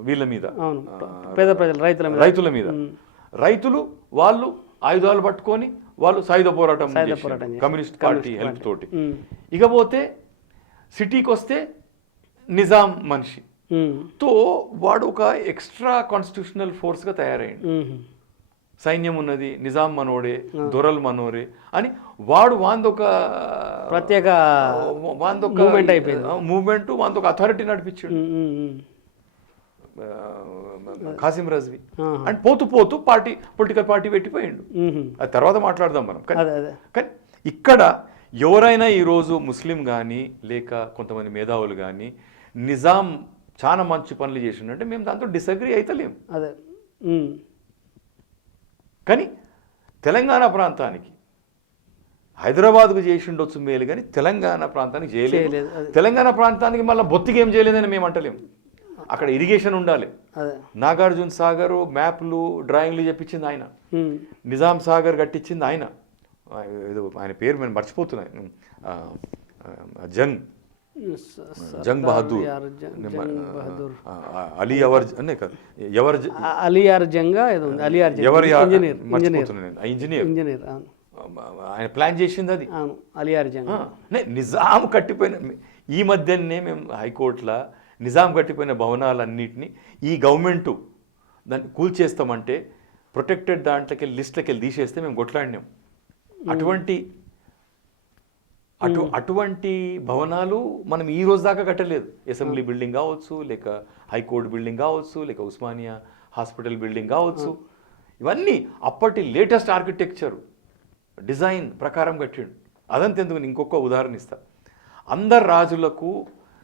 వీళ్ళ మీద, పేద ప్రజలు, రైతుల మీద. రైతులు వాళ్ళు ఆయుధాలు పట్టుకొని వాళ్ళు సాయుధ పోరాటం కమ్యూనిస్ట్ పార్టీ హెల్ప్ తోటి. ఇకపోతే సిటీకి వస్తే నిజాం మనిషి తో వాడు ఒక ఎక్స్ట్రా కాన్స్టిట్యూషనల్ ఫోర్స్గా తయారైంది. సైన్యం ఉన్నది, నిజాం మనోడే, దొరల్ మనోరే అని వాడు వాందొక ప్రత్యేక మూవ్మెంట్, వాందొక అథారిటీ నడిపించాడు ఖాసిం రజ్వీ. అండ్ పోతూ పొలిటికల్ పార్టీ పెట్టిపోయిండు. అది తర్వాత మాట్లాడదాం మనం. కానీ ఇక్కడ ఎవరైనా ఈరోజు ముస్లిం కానీ లేక కొంతమంది మేధావులు కానీ నిజాం చాలా మంచి పనులు చేసిండంటే మేము దాంతో డిసగ్రీ అయితలేం. అదే. కానీ తెలంగాణ ప్రాంతానికి హైదరాబాద్కు చేసి ఉండొచ్చు మేలు కానీ తెలంగాణ ప్రాంతానికి చేయలేదు. తెలంగాణ ప్రాంతానికి మళ్ళీ బొత్తిగా ఏం చేయలేదని మేము అంటలేము. అక్కడ ఇరిగేషన్ ఉండాలి. నాగార్జున సాగర్ మ్యాప్లు డ్రాయింగ్లు చెప్పించింది ఆయన, నిజాం సాగర్ కట్టించింది ఆయన, ఏదో ఆయన పేరు నేను మర్చిపోతున్నాను, జంగ్ బహదూర్ అలీ ఇంజనీర్ ఆయన ప్లాన్ చేసింది అది. నిజాం కట్టిపోయిన ఈ మధ్యనే మేము హైకోర్టులో నిజాం కట్టిపోయిన భవనాలన్నింటినీ ఈ గవర్నమెంటు దాన్ని కూల్చేస్తామంటే ప్రొటెక్టెడ్ దాంట్లోకి లిస్ట్లోకి వెళ్ళి తీసేస్తే మేము కొట్లాడినాం. అటువంటి భవనాలు మనం ఈ రోజు దాకా కట్టలేదు. అసెంబ్లీ బిల్డింగ్ కావచ్చు, లేక హైకోర్టు బిల్డింగ్ కావచ్చు, లేక ఉస్మానియా హాస్పిటల్ బిల్డింగ్ కావచ్చు, ఇవన్నీ అప్పటి లేటెస్ట్ ఆర్కిటెక్చర్ డిజైన్ ప్రకారం కట్టిండు. అదంతెందుకు ఇంకొక ఉదాహరణ ఇస్తా. అందరు రాజులకు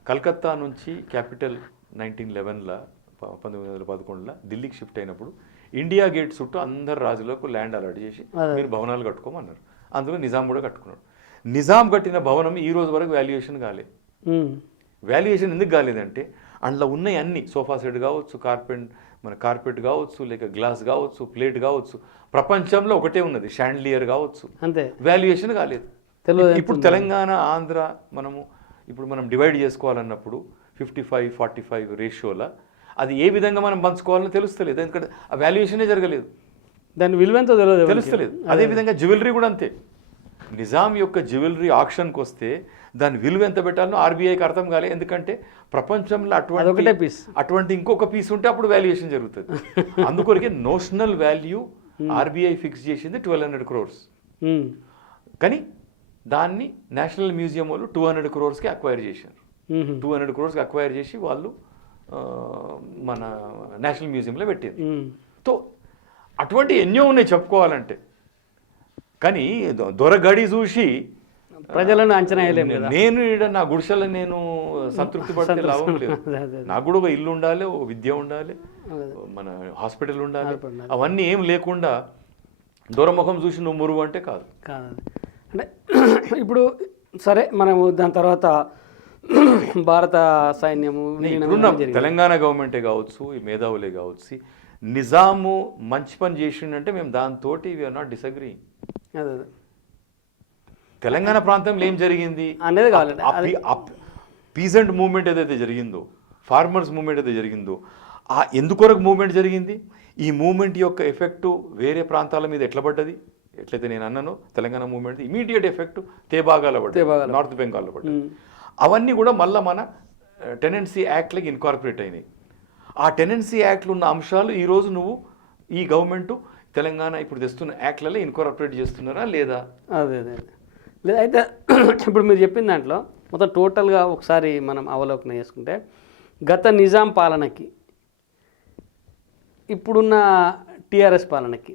కలకత్తా నుంచి క్యాపిటల్ 1911లో 1911లో ఢిల్లీకి షిఫ్ట్ అయినప్పుడు ఇండియా గేట్ చుట్టూ అందరు రాజులకు ల్యాండ్ అలాట్ చేసి మీరు భవనాలు కట్టుకోమన్నారు. అందులో నిజాం కూడా కట్టుకున్నాడు. నిజాం కట్టిన భవనం ఈ రోజు వరకు వాల్యుయేషన్ కాలేదు. వాల్యుయేషన్ ఎందుకు కాలేదంటే అందులో ఉన్నాయి అన్ని, సోఫా సెట్ కావచ్చు, కార్పెట్ కావచ్చు, లేక గ్లాస్ కావచ్చు, ప్లేట్ కావచ్చు, ప్రపంచంలో ఒకటే ఉన్నది, షాండ్లియర్ కావచ్చు, అంతే. వాల్యుయేషన్ కాలేదు. ఇప్పుడు తెలంగాణ ఆంధ్ర మనం డివైడ్ చేసుకోవాలన్నప్పుడు 55-45 రేషియోలో అది ఏ విధంగా మనం పంచుకోవాలని తెలుస్తలేదు. ఎందుకంటే ఆ వాల్యుయేషనే జరగలేదు, దాని విలువెంతో తెలుస్తలేదు. అదేవిధంగా జ్యువెలరీ కూడా అంతే. నిజాం యొక్క జ్యువెలరీ ఆక్షన్కి వస్తే దాని విలువ ఎంత పెట్టాలనో ఆర్బీఐకి అర్థం కాలే. ఎందుకంటే ప్రపంచంలో అటువంటి ఇంకొక పీస్ ఉంటే అప్పుడు వాల్యుయేషన్ జరుగుతుంది. అందుకొరకే నోషనల్ వాల్యూ ఆర్బీఐ ఫిక్స్ చేసింది 1200 crores. కానీ దాన్ని నేషనల్ మ్యూజియం వాళ్ళు 200 crores అక్వైర్ చేశారు. 200 crores అక్వైర్ చేసి వాళ్ళు మన నేషనల్ మ్యూజియంలో పెట్టారు. సో అటువంటి ఎన్నో ఉన్నాయి చెప్పుకోవాలంటే. కానీ దొరగడి చూసి ప్రజలను అంచనా వేయలేము. నేను ఇక్కడ నా గుడిసెలో నేను సంతృప్తి పడితే లాభం లేదు. నాకు కూడా ఒక ఇల్లు ఉండాలి, ఒక విద్య ఉండాలి, మన హాస్పిటల్ ఉండాలి. అవన్నీ ఏం లేకుండా దూరముఖం చూసి నువ్వు మురుగు అంటే కాదు. అంటే ఇప్పుడు సరే, మనము దాని తర్వాత భారత సైన్యము తెలంగాణ గవర్నమెంటే కావచ్చు, ఈ మేధావులే కావచ్చు, నిజాము మంచి పని చేసిండంటే మేము దాంతో వీఆర్ నాట్ డిసగ్రీ. తెలంగాణ ప్రాంతంలో ఏం జరిగింది అనేది కావాలి. పీజెంట్ మూవ్మెంట్ ఏదైతే జరిగిందో, ఫార్మర్స్ మూవ్మెంట్ ఏదైతే జరిగిందో, ఎందుకొరకు మూవ్మెంట్ జరిగింది, ఈ మూవ్మెంట్ యొక్క ఎఫెక్టు వేరే ప్రాంతాల మీద ఎట్లా పడ్డది, ఎట్లయితే నేను అన్నానో తెలంగాణ మూవ్మెంట్ ఇమీడియట్ ఎఫెక్ట్ తేబాగాలో పడ్డది, నార్త్ బెంగాల్లో పడ్డది. అవన్నీ కూడా మళ్ళీ మన టెనెన్సీ యాక్ట్లకి ఇన్కార్పొరేట్ అయినాయి. ఆ టెనెన్సీ యాక్ట్లు ఉన్న అంశాలు ఈరోజు నువ్వు ఈ గవర్నమెంటు తెలంగాణ ఇప్పుడు తెస్తున్న యాక్ట్లలో ఇన్కార్పొరేట్ చేస్తున్నారా లేదా? అదే లేదా అయితే ఇప్పుడు మీరు చెప్పిన దాంట్లో మొత్తం టోటల్గా ఒకసారి మనం అవలోకన చేసుకుంటే గత నిజాం పాలనకి ఇప్పుడున్న టీఆర్ఎస్ పాలనకి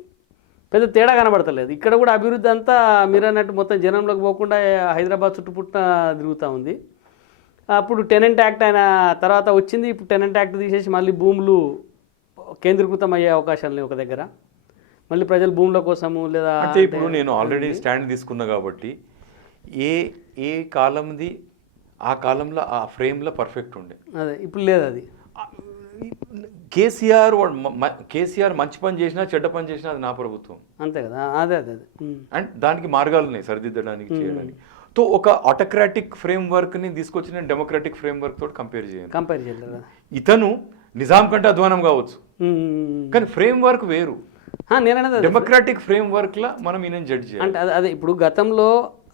పెద్ద తేడా కనబడతలేదు. ఇక్కడ కూడా అభివృద్ధి అంతా మీరు అన్నట్టు మొత్తం జనంలోకి పోకుండా హైదరాబాద్ చుట్టుపుట్ట తిరుగుతూ ఉంది. అప్పుడు టెనెంట్ యాక్ట్ అయిన తర్వాత వచ్చింది. ఇప్పుడు టెనెంట్ యాక్ట్ తీసేసి మళ్ళీ భూములు కేంద్రీకృతం అయ్యే అవకాశాలు లేవు ఒక దగ్గర. మళ్ళీ ప్రజలు భూముల కోసము లేదా అంటే ఇప్పుడు నేను ఆల్రెడీ స్టాండ్ తీసుకున్నా కాబట్టి ఏ కాలంది ఆ కాలంలో ఆ ఫ్రేమ్లో పర్ఫెక్ట్ ఉండే. అదే ఇప్పుడు లేదు. అది కేసీఆర్ మంచి పని చేసినా చెడ్డ పని చేసినా అది నా ప్రభుత్వం, అంతే కదా. అదే అండ్ దానికి మార్గాలు ఉన్నాయి సరిదిద్దడానికి, చేయడానికి. తో ఒక ఆటోక్రాటిక్ ఫ్రేమ్ వర్క్ని తీసుకొచ్చి నేను డెమోక్రాటిక్ ఫ్రేమ్ వర్క్ తోటి కంపేర్ చేయలేదు. ఇతను నిజాం కంటే అధ్వానం కావచ్చు, కానీ ఫ్రేమ్ వర్క్ వేరు. నేననేది డెమోక్రాటిక్ ఫ్రేమ్ వర్క్లో మనం ఈయన జడ్జ్ చేయాలి. అంటే అదే ఇప్పుడు గతంలో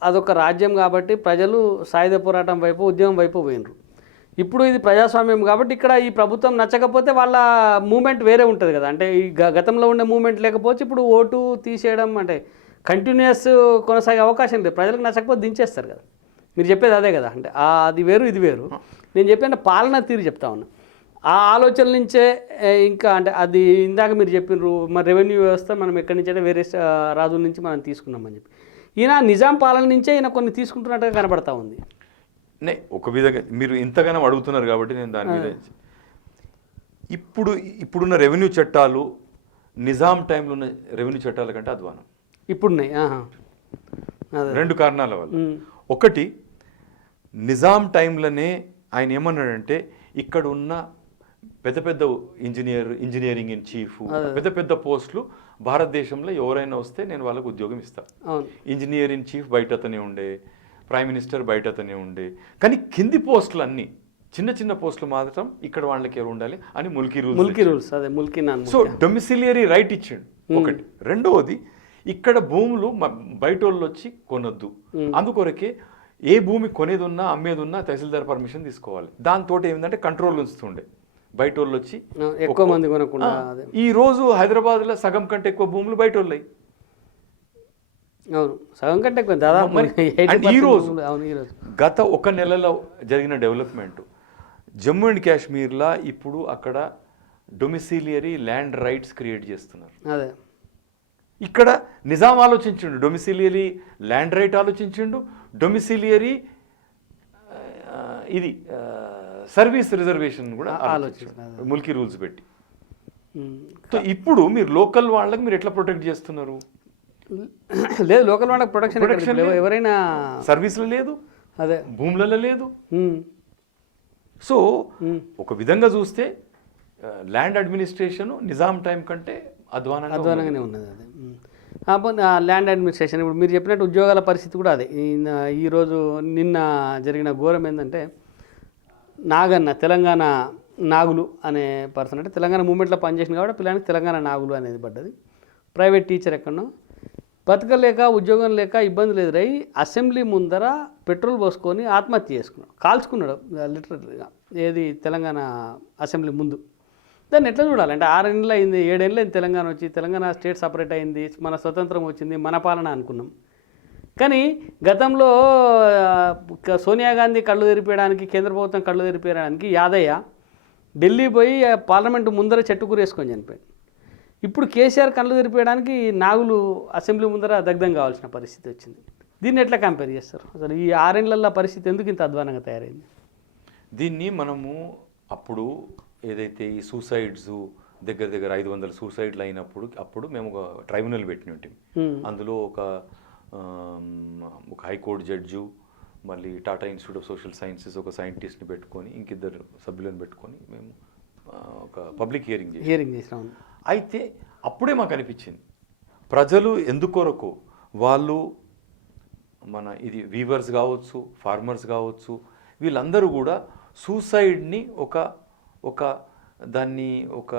అదొక రాజ్యం కాబట్టి ప్రజలు సాయుధ పోరాటం వైపు, ఉద్యమం వైపు పోయినరు. ఇప్పుడు ఇది ప్రజాస్వామ్యం కాబట్టి ఇక్కడ ఈ ప్రభుత్వం నచ్చకపోతే వాళ్ళ మూమెంట్ వేరే ఉంటుంది కదా. అంటే ఈ గతంలో ఉండే మూమెంట్ లేకపోతే ఇప్పుడు ఓటు తీసేయడం అంటే కంటిన్యూస్ కొనసాగే అవకాశం లేదు. ప్రజలకు నచ్చకపోతే దించేస్తారు కదా. మీరు చెప్పేది అదే కదా. అంటే అది వేరు ఇది వేరు. నేను చెప్పిన పాలన తీరు చెప్తా ఉన్నా. ఆ ఆలోచనల నుంచే ఇంకా అంటే అది ఇందాక మీరు చెప్పినారు మరి రెవెన్యూ వ్యవస్థ మనం ఎక్కడి నుంచి అంటే వేరే రాజుల నుంచి మనం తీసుకున్నామని చెప్పి, ఈయన నిజాం పాలన నుంచే ఈయన కొన్ని తీసుకుంటున్నట్టుగా కనబడతా ఉంది. ఒక విధంగా మీరు ఇంతగానో అడుగుతున్నారు కాబట్టి నేను దాని మీద ఇప్పుడున్న రెవెన్యూ చట్టాలు నిజాం టైంలో ఉన్న రెవెన్యూ చట్టాల కంటే అధ్వానం. ఇప్పుడున్నాయి. అదే. 2 కారణాల వల్ల. ఒకటి, నిజాం టైంలోనే ఆయన ఏమన్నాడంటే ఇక్కడ ఉన్న పెద్ద పెద్ద ఇంజనీరింగ్ ఇన్ చీఫ్, పెద్ద పెద్ద పోస్టులు భారతదేశంలో ఎవరైనా వస్తే నేను వాళ్ళకు ఉద్యోగం ఇస్తాను. ఇంజనీర్ ఇన్ చీఫ్ బయట అతనే ఉండే, ప్రైమ్ మినిస్టర్ బయట అతనే ఉండే, కానీ కింది పోస్టులు అన్నీ చిన్న చిన్న పోస్టులు మాత్రం ఇక్కడ వాళ్ళకి ఎవరు ఉండాలి అని ముల్కీ రూల్స్. అదే Mulki non. So domiciliary right ఇచ్చిండు ఒకటి. రెండవది, ఇక్కడ భూములు బయట వాళ్ళు వచ్చి కొనొద్దు, అందుకొరకే ఏ భూమి కొనేది ఉన్నా అమ్మేది ఉన్నా తహసీల్దార్ పర్మిషన్ తీసుకోవాలి. దాంతో ఏంటంటే కంట్రోల్ ఉంచుతుండే, బయట వాళ్ళు వచ్చి ఎక్కువ మంది కొనకుండా. ఈ రోజు హైదరాబాద్లో సగం కంటే ఎక్కువ భూములు బయట వాళ్ళు. అవును, సగం కంటే ఎక్కువ దాదాపు. ఈ రోజు గత 1 నెలలో జరిగిన డెవలప్మెంట్, జమ్మూ అండ్ కాశ్మీర్లో ఇప్పుడు అక్కడ డొమిసిలియరీ ల్యాండ్ రైట్స్ క్రియేట్ చేస్తున్నారు. అదే ఇక్కడ నిజాం ఆలోచించిండు, డొమిసిలియరీ ల్యాండ్ రైట్ ఆలోచించిండు, డొమిసిలియరీ ఇది సర్వీస్ రిజర్వేషన్ కూడా ఆలోచించారు ముల్కీ రూల్స్ పెట్టి. సో ఇప్పుడు మీరు లోకల్ వాళ్ళకి మీరు ఎట్లా ప్రొటెక్ట్ చేస్తున్నారు? లేదు, లోకల్ వాళ్ళకి ప్రొటెక్షన్ ఎవరైనా సర్వీస్లో లేదు, అదే భూములలో లేదు. సో ఒక విధంగా చూస్తే ల్యాండ్ అడ్మినిస్ట్రేషన్ నిజాం టైం కంటే అధ్వానంగానే ఉన్నది. అదే ల్యాండ్ అడ్మినిస్ట్రేషన్. ఇప్పుడు మీరు చెప్పినట్టు ఉద్యోగాల పరిస్థితి కూడా అదే. ఈరోజు నిన్న జరిగిన ఘోరం ఏంటంటే, నాగన్న తెలంగాణ నాగులు అనే పర్సన్, అంటే తెలంగాణ మూమెంట్లో పనిచేసింది కాబట్టి పిల్లలకి తెలంగాణ నాగులు అనేది పడ్డది. ప్రైవేట్ టీచర్ ఎక్కడో బతకలేక ఉద్యోగం లేక ఇబ్బందులు ఎదురై అసెంబ్లీ ముందర పెట్రోల్ పోసుకొని ఆత్మహత్య చేసుకున్నాడు, కాల్చుకున్నాడు లిటరల్గా. ఏది తెలంగాణ అసెంబ్లీ ముందు. దాన్ని ఎట్లా చూడాలి అంటే 6 ఏళ్ళు అయింది, 7 ఏళ్ళు అయింది తెలంగాణ వచ్చి, తెలంగాణ స్టేట్ సపరేట్ అయింది, మన స్వతంత్రం వచ్చింది, మన పాలన అనుకున్నాం. కానీ గతంలో సోనియా గాంధీ కళ్ళు తెరిపేయడానికి, కేంద్ర ప్రభుత్వం కళ్ళు తెరిపేయడానికి యాదయ్య ఢిల్లీ పోయి పార్లమెంటు ముందర చెట్టుకూర వేసుకొని చనిపోయాడు. ఇప్పుడు కేసీఆర్ కళ్ళు తెరిపేయడానికి నాగులు అసెంబ్లీ ముందర దగ్ధం కావాల్సిన పరిస్థితి వచ్చింది. దీన్ని ఎట్లా కంపేర్ చేస్తారు? అసలు ఈ 6 ఏళ్లలో పరిస్థితి ఎందుకు ఇంత అధ్వానంగా తయారైంది? దీన్ని మనము అప్పుడు ఏదైతే ఈ సూసైడ్స్ దగ్గర 500 సూసైడ్లు అయినప్పుడు అప్పుడు మేము ఒక ట్రైబ్యునల్ పెట్టి ఉంటాం. అందులో ఒక హైకోర్టు జడ్జు, మళ్ళీ Tata institute of social sciences ఒక సైంటిస్ట్ని పెట్టుకొని, ఇంకిద్దరు సభ్యులను పెట్టుకొని మేము ఒక పబ్లిక్ హియరింగ్ చేసినాం. అయితే అప్పుడే మాకు అనిపించింది, ప్రజలు ఎందుకొరకు వాళ్ళు మన ఇది వీవర్స్ కావచ్చు, ఫార్మర్స్ కావచ్చు, వీళ్ళందరూ కూడా సూసైడ్ని ఒక దాన్ని ఒక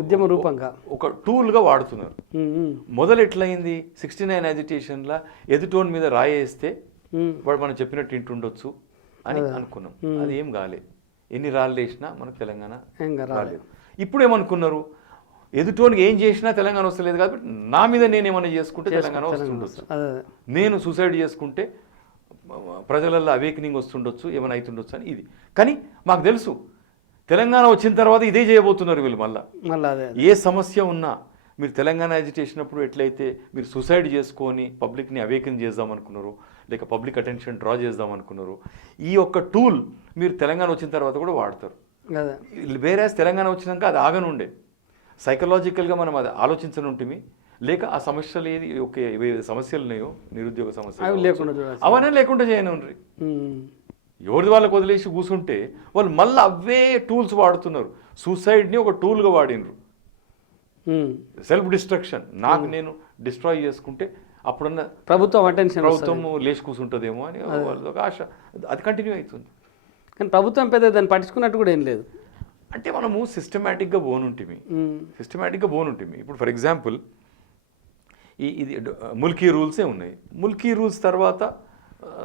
ఉద్యమ రూపంగా ఒక టూల్గా వాడుతున్నారు. మొదలు ఎట్లయింది, 69 అజిటేషన్లో ఎదుటోన్ మీద రాయేస్తే వాడు మనం చెప్పినట్టు ఇంటుండొచ్చు అని అనుకున్నాం. అది ఏం కాలే, ఎన్ని రాళ్ళు వేసినా మనకు తెలంగాణ రాలేదు. ఇప్పుడు ఏమనుకున్నారు, ఎదుటోనికి ఏం చేసినా తెలంగాణ వస్తలేదు కాబట్టి నా మీద నేనేమన్నా చేసుకుంటే తెలంగాణ వస్తుండొచ్చు, నేను సూసైడ్ చేసుకుంటే ప్రజలలో అవేకనింగ్ వస్తుండొచ్చు, ఏమైనా అవుతుండొచ్చు అని. ఇది కానీ మాకు తెలుసు తెలంగాణ వచ్చిన తర్వాత ఇదే చేయబోతున్నారు వీళ్ళు. మళ్ళీ ఏ సమస్య ఉన్నా మీరు తెలంగాణ అజిటేషన్ అప్పుడు ఎట్లయితే మీరు సూసైడ్ చేసుకొని పబ్లిక్ని అవేకన్ చేద్దాం అనుకున్నారు, లేక పబ్లిక్ అటెన్షన్ డ్రా చేద్దాం అనుకున్నారు, ఈ యొక్క టూల్ మీరు తెలంగాణ వచ్చిన తర్వాత కూడా వాడతారు. వేరే తెలంగాణ వచ్చినాక అది ఆగనుండే, సైకలాజికల్గా మనం అది ఆలోచించని ఉంటుంది, లేక ఆ సమస్యలు ఏది సమస్యలు ఉన్నాయో నిరుద్యోగ సమస్యలు అవన్నీ లేకుండా చేయనుండ్రి. ఎవరిది వాళ్ళకి వదిలేసి కూర్చుంటే వాళ్ళు మళ్ళీ అవే టూల్స్ వాడుతున్నారు. సూసైడ్ని ఒక టూల్గా వాడినరు. సెల్ఫ్ డిస్ట్రక్షన్, నాకు నేను డిస్ట్రాయ్ చేసుకుంటే అప్పుడన్నా ప్రభుత్వం లేచి కూర్చుంటుందేమో అని వాళ్ళది ఒక ఆశ. అది కంటిన్యూ అవుతుంది. కానీ ప్రభుత్వం పెద్ద దాన్ని పట్టించుకున్నట్టు కూడా ఏం లేదు. అంటే మనము సిస్టమేటిక్గా పోనుంటిమి. ఇప్పుడు ఫర్ ఎగ్జాంపుల్ ఇది ముల్కీ రూల్సే ఉన్నాయి. ముల్కీ రూల్స్ తర్వాత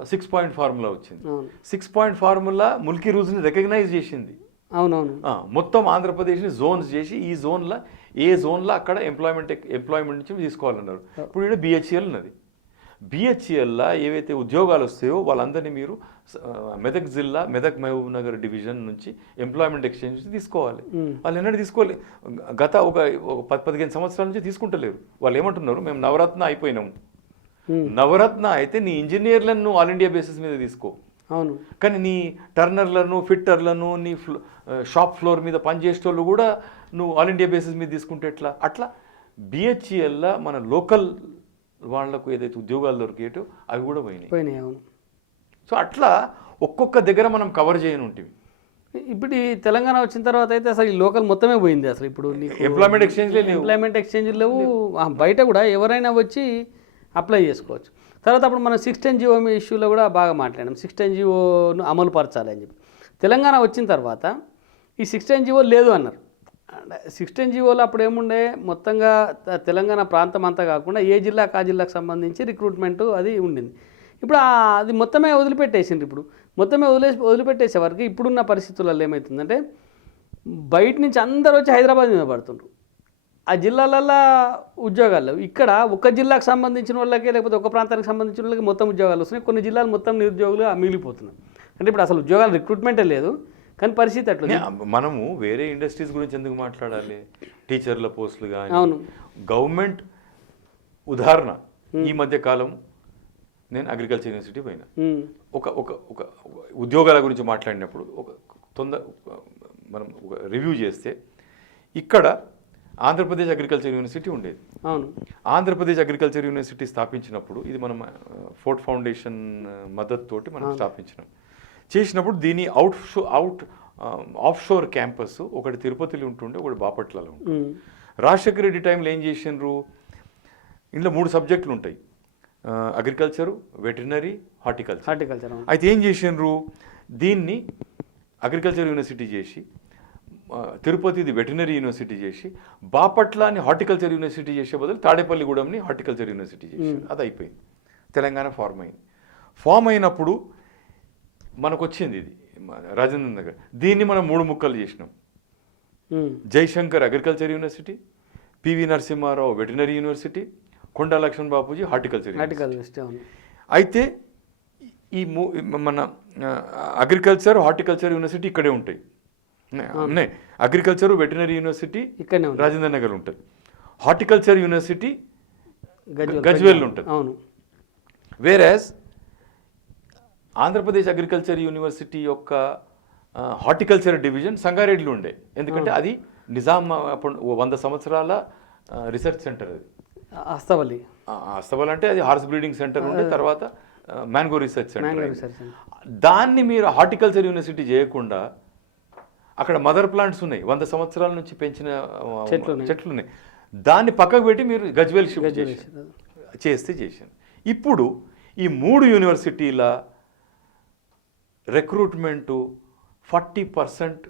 6 పాయింట్ ఫార్ములా వచ్చింది. 6 పాయింట్ ఫార్ములా ముల్కీ రూల్స్ని రికగ్నైజ్ చేసింది. అవునవును. మొత్తం ఆంధ్రప్రదేశ్ని జోన్స్ చేసి ఈ జోన్లో ఏ జోన్లో అక్కడ ఎంప్లాయ్మెంట్ నుంచి తీసుకోవాలన్నారు. ఇప్పుడు ఇక్కడ బిహెచ్ఎల్ ఉన్నది. బిహెచ్ఎల్లో ఏవైతే ఉద్యోగాలు వస్తాయో వాళ్ళందరినీ మీరు మెదక్ జిల్లా మెదక్ మహబూబ్ నగర్ డివిజన్ నుంచి ఎంప్లాయ్మెంట్ ఎక్స్చేంజ్ నుంచి తీసుకోవాలి. వాళ్ళు ఎన్నడూ తీసుకోవాలి. గత ఒక 10-15 సంవత్సరాల నుంచి తీసుకుంటలేరు. వాళ్ళు ఏమంటున్నారు, మేము నవరత్న అయిపోయినాము. నవరత్న అయితే నీ ఇంజనీర్లను నువ్వు ఆల్ ఇండియా బేసిస్ మీద తీసుకో. అవును. కానీ నీ టర్నర్లను, ఫిట్టర్లను, నీ షాప్ ఫ్లోర్ మీద పనిచేసేటోళ్ళు కూడా నువ్వు ఆల్ ఇండియా బేసిస్ మీద తీసుకుంటే ఎట్లా? అట్లా బిహెచ్ఎల్లో మన లోకల్ వాళ్లకు ఏదైతే ఉద్యోగాలు దొరికేటో అవి కూడా పోయినాయి. అవును. సో అట్లా ఒక్కొక్క దగ్గర మనం కవర్ చేయని ఉంటుంది. ఇప్పుడు ఈ తెలంగాణ వచ్చిన తర్వాత అయితే అసలు ఈ లోకల్ మొత్తమే పోయింది. అసలు ఇప్పుడు ఎంప్లాయ్మెంట్ ఎక్స్చేంజ్ లేవు. బయట కూడా ఎవరైనా వచ్చి అప్లై చేసుకోవచ్చు. తర్వాత అప్పుడు మనం 610 జీవో ఇష్యూలో కూడా బాగా మాట్లాడాం. 610 జీవోను అమలు పరచాలి అని చెప్పి. తెలంగాణ వచ్చిన తర్వాత ఈ 610 జీవో లేదు అన్నారు. 610 జీవోలో అప్పుడు ఏముండే, మొత్తంగా తెలంగాణ ప్రాంతం అంతా కాకుండా ఏ జిల్లాకు ఆ జిల్లాకు సంబంధించి రిక్రూట్మెంట్ అది ఉండింది. ఇప్పుడు అది మొత్తమే వదిలిపెట్టేసిండ్రు. ఇప్పుడు మొత్తమే వదిలిపెట్టేసే వరకు ఇప్పుడున్న పరిస్థితులలో ఏమవుతుందంటే బయట నుంచి అందరూ వచ్చి హైదరాబాద్ మీద పడుతుండ్రు. ఆ జిల్లాలల్లో ఉద్యోగాలు లేవు. ఇక్కడ ఒక జిల్లాకు సంబంధించిన వాళ్ళకి లేకపోతే ఒక ప్రాంతానికి సంబంధించిన వాళ్ళకి మొత్తం ఉద్యోగాలు వస్తున్నాయి. కొన్ని జిల్లాలు మొత్తం నిరుద్యోగులు మిగిలిపోతున్నాయి. అంటే ఇప్పుడు అసలు ఉద్యోగాలు రిక్రూట్మెంటే లేదు. కానీ పరిస్థితి అట్లా. మనము వేరే ఇండస్ట్రీస్ గురించి ఎందుకు మాట్లాడాలి? టీచర్ల పోస్టులు కానీ, అవును, గవర్నమెంట్ ఉదాహరణ ఈ మధ్య కాలం నేను అగ్రికల్చర్ యూనివర్సిటీ పోయినా. ఒక ఒక ఒక ఉద్యోగాల గురించి మాట్లాడినప్పుడు మనం ఒక రివ్యూ చేస్తే ఇక్కడ ఆంధ్రప్రదేశ్ అగ్రికల్చర్ యూనివర్సిటీ ఉండేది. అవును. ఆంధ్రప్రదేశ్ అగ్రికల్చర్ యూనివర్సిటీ స్థాపించినప్పుడు ఇది మనం ఫోర్ట్ ఫౌండేషన్ మద్దతుతోటి మనం స్థాపించినాం. చేసినప్పుడు దీని ఆఫ్ షోర్ క్యాంపస్ ఒకటి తిరుపతిలో ఉంటుండే, ఒకటి బాపట్లలో ఉంటుంది. రాజశేఖర రెడ్డి టైంలో ఏం చేసిండ్రు, ఇందులో 3 సబ్జెక్టులు ఉంటాయి, అగ్రికల్చరు, వెటర్నరీ, హార్టికల్చర్. అయితే ఏం చేసిండ్రు, దీన్ని అగ్రికల్చర్ యూనివర్సిటీ చేసి తిరుపతిది వెటర్నరీ యూనివర్సిటీ చేసి బాపట్లని హార్టికల్చర్ యూనివర్సిటీ చేసే బదులు తాడేపల్లిగూడెంని హార్టికల్చర్ యూనివర్సిటీ చేసి అది అయిపోయింది. తెలంగాణ ఫార్మ్ అయింది. ఫామ్ అయినప్పుడు మనకు వచ్చింది ఇది రాజేంద్ర నగర్. దీన్ని మనం 3 ముక్కలు చేసినాం. Jayashankar agriculture university, PV Narasimha Rao veterinary university, Konda Laxman Bapuji horticulture university. అయితే ఈ మన అగ్రికల్చర్ హార్టికల్చర్ యూనివర్సిటీ ఇక్కడే ఉంటాయి. అగ్రికల్చర్ వెటర్నరీ యూనివర్సిటీ ఇక్కడ రాజేంద్ర నగర్ ఉంటుంది. హార్టికల్చర్ యూనివర్సిటీ గజ్వేల్ ఉంటుంది. అవును. వేరేస్ ఆంధ్రప్రదేశ్ అగ్రికల్చర్ యూనివర్సిటీ యొక్క హార్టికల్చర్ డివిజన్ సంగారెడ్డిలో ఉండే. ఎందుకంటే అది నిజాం 100 సంవత్సరాల రీసెర్చ్ సెంటర్. అది అస్తవల్ అంటే అది హార్స్ బ్రీడింగ్ సెంటర్ ఉండే, తర్వాత మ్యాంగో రీసెర్చ్ సెంటర్. దాన్ని మీరు హార్టికల్చర్ యూనివర్సిటీ చేయకుండా అక్కడ మదర్ ప్లాంట్స్ ఉన్నాయి, 100 సంవత్సరాల నుంచి పెంచిన చెట్లు ఉన్నాయి, దాన్ని పక్కకు పెట్టి మీరు గజ్వేల్ షిఫ్ట్ చేశాను. ఇప్పుడు ఈ 3 యూనివర్సిటీల రిక్రూట్మెంటు 40%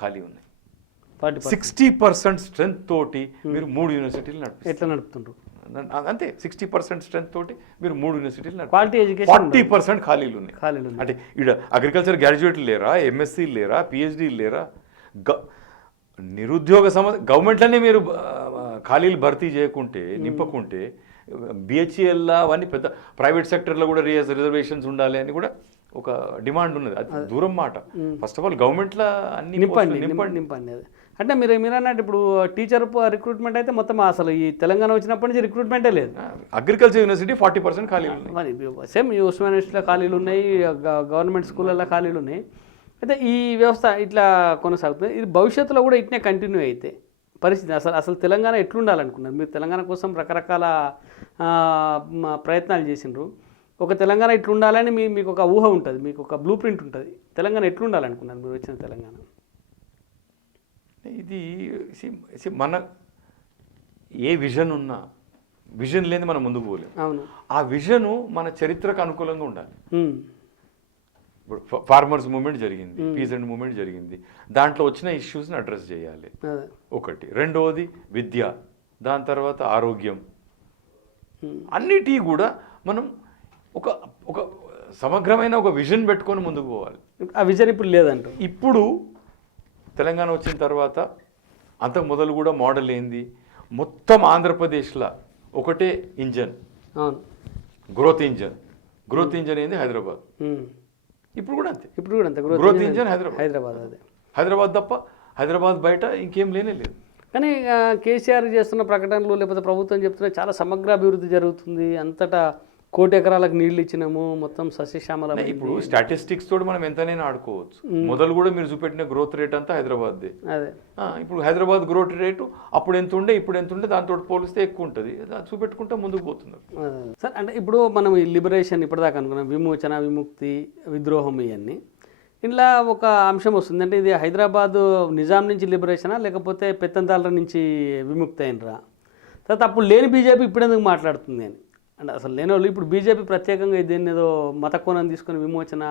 ఖాళీ ఉన్నాయి. 60% స్ట్రెంత్ తోటి మీరు 3 యూనివర్సిటీలు నడుపుతుండ్రు. అంతే, 60% స్ట్రెంత్ తోటి మీరు 3 యూనివర్సిటీలు క్వాలిటీ ఎడ్యుకేషన్. 40% ఖాళీలు ఉన్నాయి. అంటే ఇక్కడ అగ్రికల్చర్ గ్రాడ్యుయేట్లు లేరా, ఎంఎస్సీలు లేరా, పిహెచ్డీలు లేరా? నిరుద్యోగ గవర్నమెంట్లనే మీరు ఖాళీలు భర్తీ చేయకుంటే, నింపకుంటే, బిహెచ్ఈఎల్ అవన్నీ పెద్ద ప్రైవేట్ సెక్టర్లో కూడా రిజర్వేషన్స్ ఉండాలి అని కూడా ఒక డిమాండ్ ఉన్నది. అది దూరం మాట. ఫస్ట్ ఆఫ్ ఆల్ గవర్నమెంట్లో అన్ని నింపండి. అంటే మీరు అన్నట్టు ఇప్పుడు టీచర్ రిక్రూట్మెంట్ అయితే మొత్తం అసలు ఈ తెలంగాణ వచ్చినప్పటి నుంచి రిక్రూట్మెంటే లేదు. అగ్రికల్చర్ యూనివర్సిటీ 40% ఖాళీలు ఉన్నాయి. సేమ్ ఉస్మానియా యూనివర్సిటీలో ఖాళీలు ఉన్నాయి, గవర్నమెంట్ స్కూళ్ళల్లో ఖాళీలు ఉన్నాయి. అయితే ఈ వ్యవస్థ ఇట్లా కొనసాగుతుంది. ఇది భవిష్యత్తులో కూడా ఇట్నే కంటిన్యూ అయితే పరిస్థితి అసలు తెలంగాణ ఎట్లుండాలనుకున్నారు మీరు? తెలంగాణ కోసం రకరకాల ప్రయత్నాలు చేసిండ్రు. ఒక తెలంగాణ ఇట్లుండాలని మీకు ఒక ఊహ ఉంటుంది, మీకు ఒక బ్లూ ప్రింట్ ఉంటుంది. తెలంగాణ ఎట్లుండాలనుకున్నారు మీరు వచ్చిన తెలంగాణ? ఇది మన ఏ విజన్ ఉన్నా, విజన్ లేని మనం ముందుకు పోలేము. అవును. ఆ విజను మన చరిత్రకు అనుకూలంగా ఉండాలి. ఇప్పుడు ఫార్మర్స్ మూవ్మెంట్ జరిగింది, పీజెంట్ మూవ్మెంట్ జరిగింది, దాంట్లో వచ్చిన ఇష్యూస్ని అడ్రస్ చేయాలి ఒకటి. రెండవది విద్య, దాని తర్వాత ఆరోగ్యం, అన్నిటి కూడా మనం ఒక ఒక సమగ్రమైన ఒక విజన్ పెట్టుకొని ముందుకు పోవాలి. ఆ విజన్ ఇప్పుడు లేదంట. ఇప్పుడు తెలంగాణ వచ్చిన తర్వాత అంతకు మొదలు కూడా మోడల్ ఏంది, మొత్తం ఆంధ్రప్రదేశ్లో ఒకటే ఇంజన్, గ్రోత్ ఇంజన్ ఏంది హైదరాబాద్. ఇప్పుడు కూడా అంతే గ్రోత్ ఇంజన్ హైదరాబాద్ తప్ప హైదరాబాద్ బయట ఇంకేం లేనే లేదు. కానీ కేసీఆర్ చేస్తున్న ప్రకటనలు లేకపోతే ప్రభుత్వం చెప్తున్న చాలా సమగ్ర అభివృద్ధి జరుగుతుంది, అంతటా కోటి ఎకరాలకు నీళ్ళు ఇచ్చినాము, మొత్తం సస్యశ్యామల. ఇప్పుడు స్టాటిస్టిక్స్ తోటి మనం ఎంతనైనా ఆడుకోవచ్చు. మొదలు కూడా మీరు చూపెట్టిన గ్రోత్ రేట్ అంతా హైదరాబాద్దే. అదే ఇప్పుడు హైదరాబాద్ గ్రోత్ రేటు అప్పుడు ఎంత ఉండే ఇప్పుడు ఎంత ఉండే దాంతో పోలిస్తే ఎక్కువ ఉంటుంది. చూపెట్టుకుంటే ముందుకు పోతున్నారు. సార్ అంటే ఇప్పుడు మనం ఈ లిబరేషన్ ఇప్పటిదాకా అనుకున్నాం, విమోచన, విముక్తి, విద్రోహం, ఇవన్నీ ఇలా ఒక అంశం వస్తుంది. అంటే ఇది హైదరాబాదు నిజాం నుంచి లిబరేషనా లేకపోతే పెత్తందారుల నుంచి విముక్తి అయినరా? తర్వాత అప్పుడు లేని బీజేపీ ఇప్పుడు ఎందుకు మాట్లాడుతుంది అని అంటే అసలు లేని వాళ్ళు ఇప్పుడు బీజేపీ ప్రత్యేకంగా దీన్ని ఏదో మత కోణం తీసుకొని విమోచన,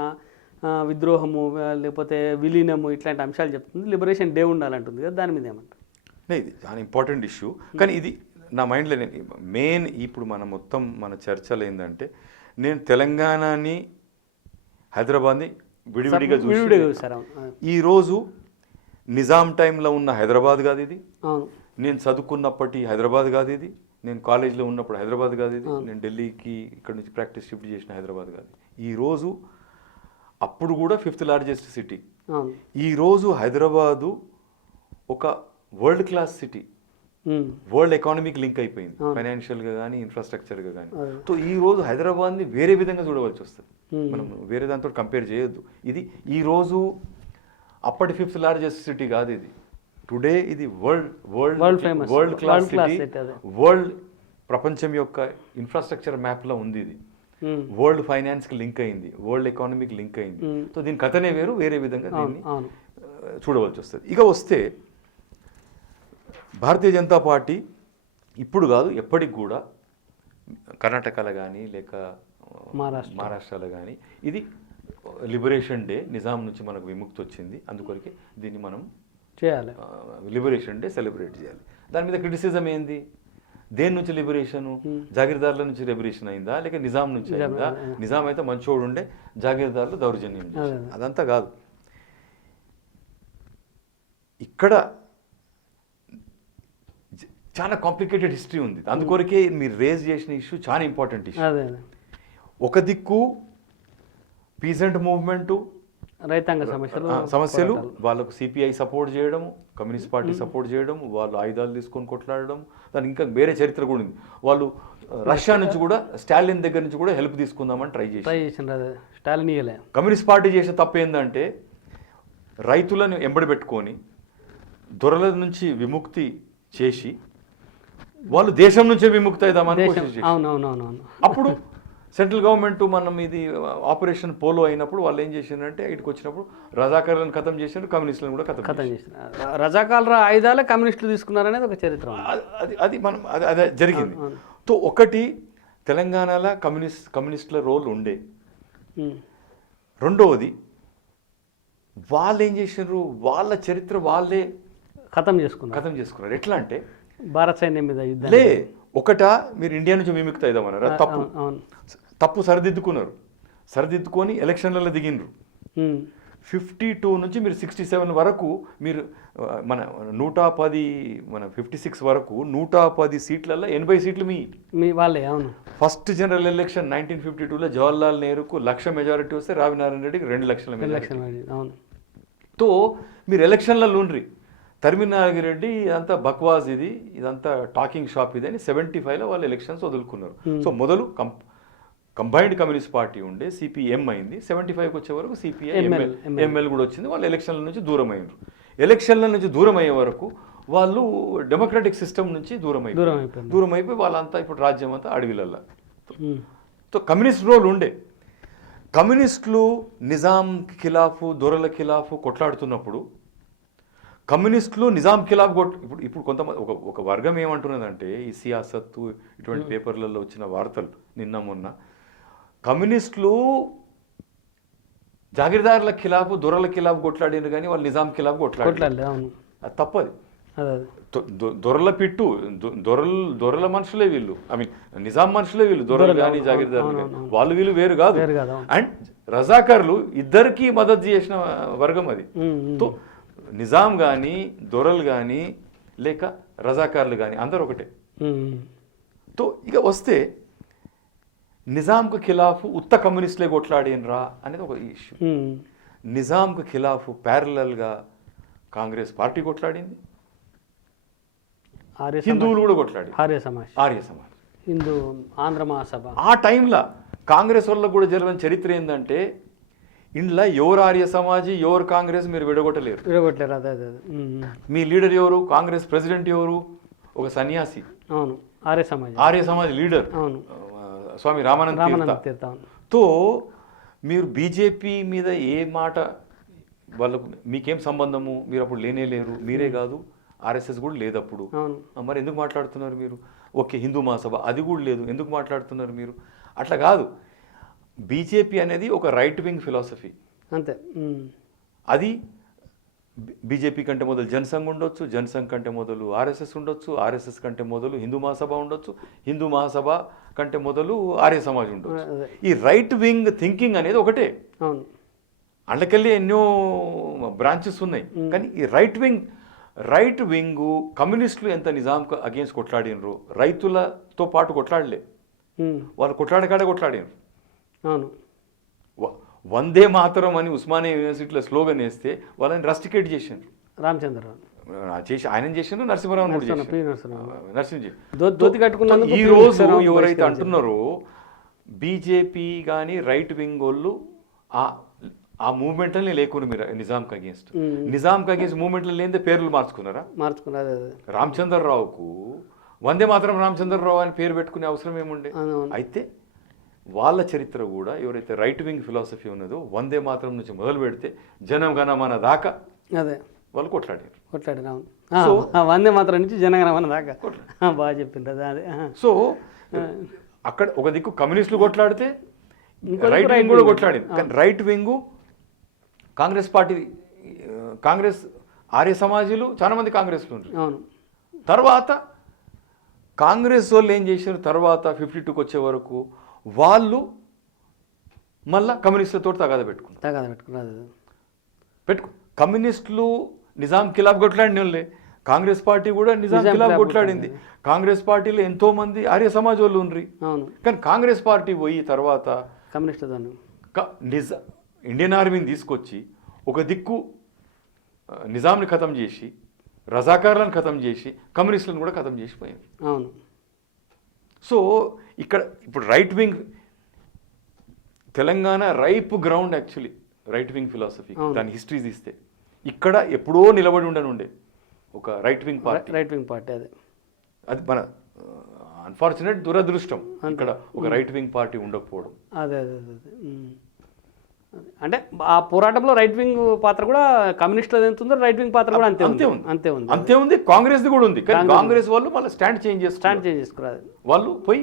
విద్రోహము, లేకపోతే విలీనము ఇట్లాంటి అంశాలు చెప్తుంది. లిబరేషన్ డే ఉండాలంటుంది కదా, దాని మీద ఏమంటారు? ఇది చాలా ఇంపార్టెంట్ ఇష్యూ. కానీ ఇది నా మైండ్లో మెయిన్ ఇప్పుడు మన చర్చలు ఏంటంటే, నేను తెలంగాణని హైదరాబాద్ని విడివిడిగా చూసాను. ఈరోజు నిజాం టైంలో ఉన్న హైదరాబాద్ కాదు ఇది. నేను చదువుకున్నప్పటి హైదరాబాద్ కాదు ఇది. నేను కాలేజీలో ఉన్నప్పుడు హైదరాబాద్ కాదు ఇది. నేను ఢిల్లీకి ఇక్కడ నుంచి ప్రాక్టీస్ షిఫ్ట్ చేసిన హైదరాబాద్ కాదు. ఈరోజు అప్పుడు కూడా 5th లార్జెస్ట్ సిటీ. ఈరోజు హైదరాబాదు ఒక వరల్డ్ క్లాస్ సిటీ, వరల్డ్ ఎకానమీకి లింక్ అయిపోయింది, ఫైనాన్షియల్గా కానీ ఇన్ఫ్రాస్ట్రక్చర్గా కానీ. సో ఈరోజు హైదరాబాద్ని వేరే విధంగా చూడవలసి వస్తుంది. మనం వేరే దాంతో కంపేర్ చేయొద్దు. ఇది ఈరోజు అప్పటి 5th లార్జెస్ట్ సిటీ కాదు ఇది. టుడే ఇది వరల్డ్ క్లాస్ సిటీ, వరల్డ్ ప్రపంచం యొక్క ఇన్ఫ్రాస్ట్రక్చర్ మ్యాప్లో ఉంది. ఇది వరల్డ్ ఫైనాన్స్కి లింక్ అయింది, వరల్డ్ ఎకానమీకి లింక్ అయింది. సో దీని కథనే వేరు, వేరే విధంగా దీన్ని చూడవలసి వస్తుంది. ఇక వస్తే భారతీయ జనతా పార్టీ ఇప్పుడు కాదు ఎప్పటికి కూడా కర్ణాటకలో కానీ లేక మహారాష్ట్రలో కానీ ఇది లిబరేషన్ డే, నిజాం నుంచి మనకు విముక్తి వచ్చింది, అందుకొరకే దీన్ని మనం చేయాలి, లిబరేషన్ డే సెలబ్రేట్ చేయాలి. దాని మీద క్రిటిసిజం ఏంది? దేని నుంచి లిబరేషను? జాగీర్దారుల నుంచి లిబరేషన్ అయిందా లేక నిజాం నుంచి అయిందా? నిజాం అయితే మంచోడు ఉండే, జాగీర్దారులు దౌర్జన్యం చేశారు. అదంతా కాదు. ఇక్కడ చాలా కాంప్లికేటెడ్ హిస్టరీ ఉంది. అందుకొరకే మీరు రేజ్ చేసిన ఇష్యూ చాలా ఇంపార్టెంట్ ఇష్యూ. ఒక దిక్కు పీసెంట్ మూవ్మెంటు, రైతాంగ సమస్యలు, వాళ్ళకు సిపిఐ సపోర్ట్ చేయడం, కమ్యూనిస్ట్ పార్టీ సపోర్ట్ చేయడం, వాళ్ళు ఆయుధాలు తీసుకొని కొట్లాడడం. దానికి ఇంకా వేరే చరిత్ర కూడా ఉంది. వాళ్ళు రష్యా నుంచి కూడా, స్టాలిన్ దగ్గర నుంచి కూడా హెల్ప్ తీసుకుందామని ట్రై చేశారు. కమ్యూనిస్ట్ పార్టీ చేసిన తప్పు ఏంటంటే రైతులను ఎంబడి పెట్టుకొని దొరల నుంచి విముక్తి చేసి వాళ్ళు దేశం నుంచే విముక్తి అవుదామని కోషిష్ చేశారు. అప్పుడు సెంట్రల్ గవర్నమెంట్ మనం ఇది ఆపరేషన్ పోలో అయినప్పుడు వాళ్ళు ఏం చేసిందంటే ఇటుకు వచ్చినప్పుడు రజాకారులను ఖతం చేసినారు, కమ్యూనిస్టులను కూడా ఖతం చేసినారు. రజాకారుల ఆయుధాలే కమ్యూనిస్టులు తీసుకున్నారనేది ఒక చరిత్ర. అది మనం అదే జరిగింది. తో ఒకటి తెలంగాణలో కమ్యూనిస్టుల రోల్ ఉండే. రెండవది వాళ్ళు ఏం చేసినారు, వాళ్ళ చరిత్ర వాళ్ళే ఖతం చేసుకున్నారు. ఎట్లా అంటే భారత సైన్యం మీద యుద్ధం లే, ఒకట మీరు ఇండియా నుంచి విముక్తి అయిదామన్నారు, తప్పు సరిదిద్దుకొని ఎలక్షన్లలో దిగినరు. 52 నుంచి మీరు 67 వరకు మీరు మన 110 మన 56 వరకు 110 సీట్లలో 80 సీట్లు మీ వాళ్ళే. అవును. ఫస్ట్ జనరల్ ఎలక్షన్ 1952లో జవహర్లాల్ నెహ్రూకు 1,00,000 మెజారిటీ వస్తే రావినారాయణ రెడ్డికి 2 లక్షల మెజారిటీ. తో మీరు ఎలక్షన్లలో ఉండ్రి. తరిమినాగిరెడ్డి ఇదంతా బక్వాజ్, ఇదంతా టాకింగ్ షాప్ ఇది అని 75లో వాళ్ళు ఎలక్షన్స్ వదులుకున్నారు. సో మొదలు కంబైన్డ్ కమ్యూనిస్ట్ పార్టీ ఉండే, సిపిఎం అయింది. 75కి వచ్చే వరకు సిపిఐ ఎంఎల్ కూడా వచ్చింది. వాళ్ళు ఎలక్షన్ల నుంచి దూరం అయ్యారు. ఎలక్షన్ల నుంచి దూరం అయ్యే వరకు వాళ్ళు డెమోక్రటిక్ సిస్టమ్ నుంచి దూరం అయిపోయి వాళ్ళంతా ఇప్పుడు రాజ్యం అంతా అడవిలల్లా. సో కమ్యూనిస్ట్ రోల్ ఉండే. కమ్యూనిస్టులు నిజాం ఖిలాఫ్, దొరల ఖిలాఫ్ కొట్లాడుతున్నప్పుడు కమ్యూనిస్టులు నిజాం ఖిలాఫ్ ఇప్పుడు కొంతమంది ఒక వర్గం ఏమంటున్నదంటే, ఈ సియాసత్తు ఇటువంటి పేపర్లలో వచ్చిన వార్తలు నిన్న మొన్న, కమ్యూనిస్టులు జాగీర్దారుల ఖిలాఫ్, దొరల ఖిలాఫ్ కొట్లాడినారు కానీ వాళ్ళు నిజాం ఖిలాఫ్ కొట్లాడలేదు. అది తప్పది. దొరల పిట్టు, దొరల మనుషులే వీళ్ళు, ఐ మీన్ నిజాం మనుషులే వీళ్ళు, దొరలు కానీ జాగీర్దారులు కానీ, వాళ్ళు వీళ్ళు వేరు కాదు. అండ్ రజాకర్లు ఇద్దరికి మద్దతు చేసిన వర్గం అది. తో నిజాం కానీ, దొరలు కానీ, లేక రజాకార్లు కానీ అందరూ ఒకటే. తో ఇక వస్తే నిజాంకు ఖిలాఫ్ ఉత్త కమ్యూనిస్టులే కొట్లాడినరా అనేది ఒక ఇష్యూ. నిజాంకు ఖిలాఫ్ ప్యారలల్గా కాంగ్రెస్ పార్టీ కొట్లాడింది, హిందువులు కూడా కొట్లాడి, ఆర్య సమాజ్ హిందూ ఆంధ్ర మహాసభ ఆ టైంలో కాంగ్రెస్ వల్ల కూడా జరిగిన చరిత్ర ఏంటంటే ఇంట్లో ఎవరు ఆర్య సమాజీ ఎవరు కాంగ్రెస్ మీరు విడగొట్టలేరు. అదే అదే అదే. మీ లీడర్ ఎవరు, కాంగ్రెస్ ప్రెసిడెంట్ ఎవరు, ఒక సన్యాసి. అవును, ఆర్య సమాజ్ లీడర్. అవును, స్వామి రామానంద తీర్థ. తో మీరు బీజేపీ మీద ఏ మాట వాళ్ళకు మీకేం సంబంధము, మీరు అప్పుడు లేరు, మీరే కాదు ఆర్ఎస్ఎస్ కూడా లేదు అప్పుడు. మరి ఎందుకు మాట్లాడుతున్నారు మీరు? ఓకే, హిందూ మహాసభ అది కూడా లేదు, ఎందుకు మాట్లాడుతున్నారు మీరు? అట్లా కాదు. బీజేపీ అనేది ఒక రైట్ వింగ్ ఫిలాసఫీ అంతే. అది బీజేపీ కంటే మొదలు జనసంఘ్ ఉండొచ్చు, జనసంఘ్ కంటే మొదలు ఆర్ఎస్ఎస్ ఉండొచ్చు, ఆర్ఎస్ఎస్ కంటే మొదలు హిందూ మహాసభ ఉండొచ్చు, హిందూ మహాసభ కంటే మొదలు ఆర్య సమాజ్ ఉండొచ్చు. ఈ రైట్ వింగ్ థింకింగ్ అనేది ఒకటే. అందుకెళ్ళి ఎన్నో బ్రాంచెస్ ఉన్నాయి. కానీ ఈ రైట్ వింగ్ కమ్యూనిస్టులు ఎంత నిజాంకు అగేన్స్ట్ కొట్లాడినరు, రైతులతో పాటు కొట్లాడలే, వాళ్ళు కొట్లాడినరు. అవును, వందే మాతరం అని ఉస్మానియా యూనివర్సిటీలో స్లోగన్ వేస్తే వాళ్ళని రస్టికేట్ చేశారు. రామచంద్రరావు ఆయన చేశారు, నరసింహరావు కట్టుకున్నాను. ఈ రోజు ఎవరైతే అంటున్నారో బీజేపీ కానీ రైట్ వింగ్ వాళ్ళు ఆ మూవ్మెంట్లని లేకుండా మీరు నిజాంకి అగేన్స్ట్ మూవ్మెంట్లు లేదే పేర్లు మార్చుకున్నారు. రామచంద్రరావుకు వందే మాత్రం రామచంద్రరావు అని పేరు పెట్టుకునే అవసరం ఏముండే? అయితే వాళ్ళ చరిత్ర కూడా ఎవరైతే రైట్ వింగ్ ఫిలాసఫీ ఉన్నదో వందే మాత్రం నుంచి మొదలు పెడితే జనం గణమన దాకా అదే వాళ్ళు కొట్లాడారు. వందే మాత్రం నుంచి జనగణమన దాకా బాగా చెప్పింది అదే. సో అక్కడ ఒక దిక్కు కమ్యూనిస్టులు కొట్లాడితే రైట్ వింగ్ కూడా కొట్లాడింది. కానీ right wing Congress party, Congress Arya సమాజీలు చాలా మంది కాంగ్రెస్లో ఉన్నారు. తర్వాత కాంగ్రెస్ వాళ్ళు ఏం చేశారు, తర్వాత 52కి వచ్చే వరకు వాళ్ళు మళ్ళా కమ్యూనిస్టులతో తగాద పెట్టుకున్నారు. కమ్యూనిస్టులు నిజాం ఖిలాఫ్ కొట్లాడిన వాళ్ళే, కాంగ్రెస్ పార్టీ కూడా నిజాం ఖిలాఫ్ కొట్లాడింది. కాంగ్రెస్ పార్టీలో ఎంతో మంది ఆర్య సమాజ్ వాళ్ళు ఉండ్రి. కానీ కాంగ్రెస్ పార్టీ పోయి తర్వాత ఇండియన్ ఆర్మీని తీసుకొచ్చి ఒక దిక్కు నిజాంని ఖతం చేసి, రజాకార్లను ఖతం చేసి, కమ్యూనిస్టులను కూడా ఖతం చేసిపోయారు. అవును. సో ఇక్కడ ఇప్పుడు right wing Telangana ripe ground, actually right wing philosophy దాని హిస్టరీ తీస్తే ఇక్కడ ఎప్పుడో నిలబడి ఉండనుండే ఒక రైట్ వింగ్ పార్టీ. అది మన అన్ఫార్చునేట్ దురదృష్టం ఇక్కడ ఒక రైట్ వింగ్ పార్టీ ఉండకపోవడం. అదే అదే అదే. అంటే ఆ పోరాటంలో రైట్ వింగ్ పాత్ర కూడా కమ్యూనిస్టులు ఎంత ఉందో రైట్ వింగ్ పాత్ర కూడా అంతే ఉంది. కాంగ్రెస్ కూడా ఉంది. కానీ కాంగ్రెస్ వాళ్ళు మళ్ళీ స్టాండ్ చేంజ్ చేసుకున్నారు. వాళ్ళు పోయి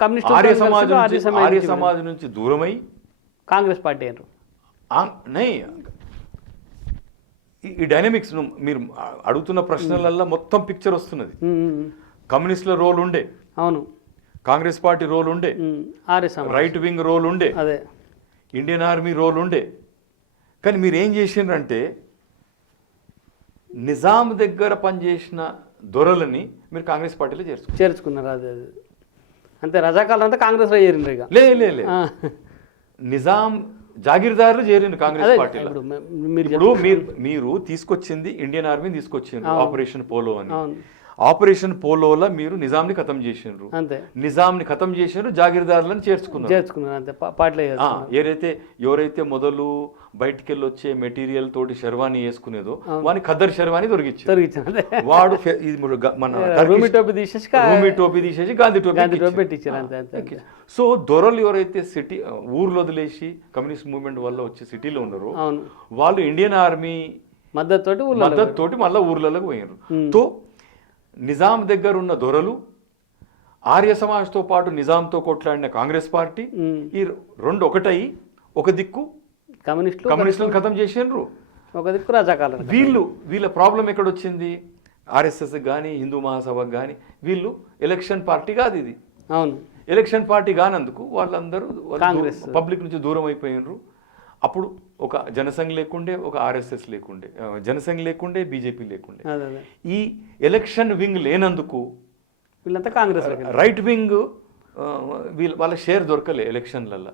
కమ్యూనిస్ట్ ఆర్య సమాజ్ నుంచి దూరమై కాంగ్రెస్ పార్టీ అయ్యారు. ఈ డైనమిక్స్ మీరు అడుగుతున్న ప్రశ్నలల్లో మొత్తం పిక్చర్ వస్తున్నది. కమ్యూనిస్టుల రోల్ ఉండే, అవును, కాంగ్రెస్ పార్టీ రోల్ ఉండే, రైట్ వింగ్ రోల్ ఉండే, అదే ఇండియన్ ఆర్మీ రోల్ ఉండే. కానీ మీరు ఏం చేసిండ్రంటే నిజాం దగ్గర పనిచేసిన దొరలని మీరు కాంగ్రెస్ పార్టీలో చేర్చుకున్నారు. అదే అంతే. రజాకాలం అంతా కాంగ్రెస్లో చేరిండ్రు. ఇక లే నిజాం జాగీర్దారులు చేరిండు కాంగ్రెస్ పార్టీలో. ఇప్పుడు మీరు తీసుకొచ్చింది ఇండియన్ ఆర్మీని తీసుకొచ్చిండ్రు, ఆపరేషన్ పోలో అని. ఆపరేషన్ పోలోలో మీరు నిజాంని ఖతం చేసిండ్రు, నిజాంని ఖతం చేసిండ్రు, జాగీర్దారులను చేర్చుకున్నారు. ఎవరైతే మొదలు బయటికి వెళ్ళి వచ్చే మెటీరియల్ తోటి శర్వాణి వేసుకునేదో వాని ఖద్దర్ శర్వాణి దొరికించారు. వాడు మన రూమి టోపీ తీసేసి గాంధీ టోపీ పెట్టించారు. సో దొరలు ఎవరైతే సిటీ ఊర్లో వదిలేసి కమ్యూనిస్ట్ మూవ్మెంట్ వల్ల వచ్చి సిటీలో ఉన్నారో వాళ్ళు ఇండియన్ ఆర్మీ మద్దతుతోటి మళ్ళీ ఊర్లలోకి పోయినారు. తో నిజాం దగ్గర ఉన్న దొరలు, ఆర్య సమాజ్తో పాటు నిజాంతో కొట్లాడిన కాంగ్రెస్ పార్టీ, ఈ రెండు ఒకటయి ఒక దిక్కు కమ్యూనిస్టులను ఖతం చేసిండ్రు, ఒక దిక్కు రజాకార్లు. వీళ్ళ ప్రాబ్లం ఎక్కడొచ్చింది? ఆర్ఎస్ఎస్ కానీ హిందూ మహాసభకు కానీ వీళ్ళు ఎలక్షన్ పార్టీ కాదు ఇది. అవును, ఎలక్షన్ పార్టీ కానందుకు వాళ్ళందరూ పబ్లిక్ నుంచి దూరం అయిపోయినరు. అప్పుడు ఒక జనసంఘ్ లేకుండే, ఒక ఆర్ఎస్ఎస్ లేకుండే, జనసంఘ్ లేకుండే, బీజేపీ లేకుండే. ఈ ఎలక్షన్ వింగ్ లేనందుకు వీళ్ళంతా కాంగ్రెస్ రైట్ వింగ్ వాళ్ళ షేర్ దొరకలే ఎలక్షన్లలో.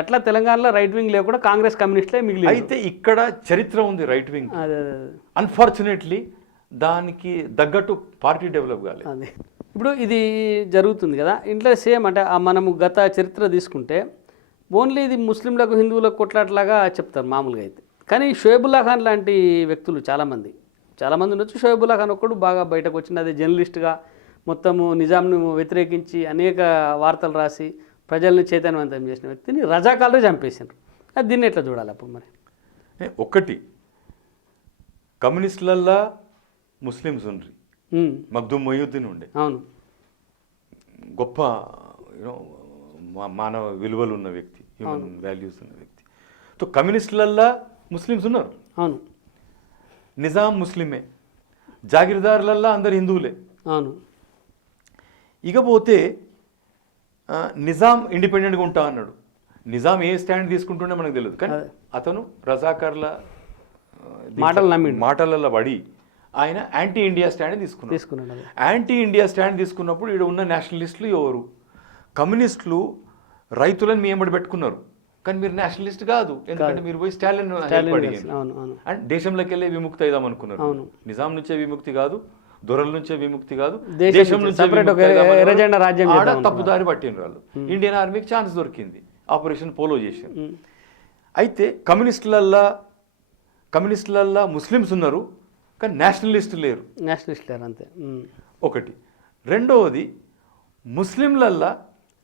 అట్లా తెలంగాణలో రైట్ వింగ్ లేకుండా కాంగ్రెస్ కమ్యూనిస్టులే మిగిలి. అయితే ఇక్కడ చరిత్ర ఉంది రైట్ వింగ్. అన్ఫార్చునేట్లీ దానికి తగ్గట్టు పార్టీ డెవలప్ కాలేదు. ఇప్పుడు ఇది జరుగుతుంది కదా ఇంట్లో సేమ్ అంటే మనము గత చరిత్ర తీసుకుంటే ఓన్లీ ఇది ముస్లింలకు హిందువులకు కొట్లాట్లాగా చెప్తారు మామూలుగా అయితే. కానీ షోయబుల్లా ఖాన్ లాంటి వ్యక్తులు చాలామంది ఉండొచ్చు. షోయబుల్లా ఖాన్ ఒక్కడు బాగా బయటకు వచ్చింది. అదే జర్నలిస్ట్గా మొత్తము నిజాంను వ్యతిరేకించి అనేక వార్తలు రాసి ప్రజల్ని చైతన్యవంతం చేసిన వ్యక్తిని రజాకాలరే చంపేసిండ్రు. అది దీన్ని ఎట్లా చూడాలి అప్పుడు మరి? ఒకటి కమ్యూనిస్టులల్లా ముస్లిమ్స్ ఉండ్రి. మగ్దుమ్ మొయ్యుద్దీన్ ఉండే, అవును, గొప్ప మానవ విలువలు ఉన్న వ్యక్తి, హ్యూమన్ వాల్యూస్ ఉన్న వ్యక్తి. సో కమ్యూనిస్టులల్లా ముస్లిమ్స్ ఉన్నారు. అవును, నిజాం ముస్లిమే, జాగీర్దారులల్లా అందరు హిందువులే. అవును. ఇకపోతే నిజాం ఇండిపెండెంట్గా ఉంటా అన్నాడు. నిజాం ఏ స్టాండ్ తీసుకుంటుండే మనకు తెలియదు, కానీ అతను రజాకార్ల మాటలలో పడి ఆయన యాంటీ ఇండియా స్టాండ్ తీసుకున్నాడు. యాంటీ ఇండియా స్టాండ్ తీసుకున్నప్పుడు ఇక్కడ ఉన్న నేషనలిస్టులు ఎవరు? కమ్యూనిస్టులు రైతులను మీ ఎంబడి పెట్టుకున్నారు, కానీ మీరు నేషనలిస్ట్ కాదు, ఎందుకంటే మీరు పోయి స్టాలిన్ అండ్ దేశంలోకి వెళ్ళే విముక్తి అయిదాం అనుకున్నారు. నిజాం నుంచే విముక్తి కాదు, దొరల నుంచే విముక్తి కాదు, దేశం నుంచే తప్పుదారి పట్టిన వాళ్ళు. ఇండియన్ ఆర్మీకి ఛాన్స్ దొరికింది, ఆపరేషన్ పోలో చేశారు. అయితే కమ్యూనిస్టులల్లా ముస్లిమ్స్ ఉన్నారు, కానీ నేషనలిస్ట్ లేరు. అంతే ఒకటి. రెండవది ముస్లింలల్లా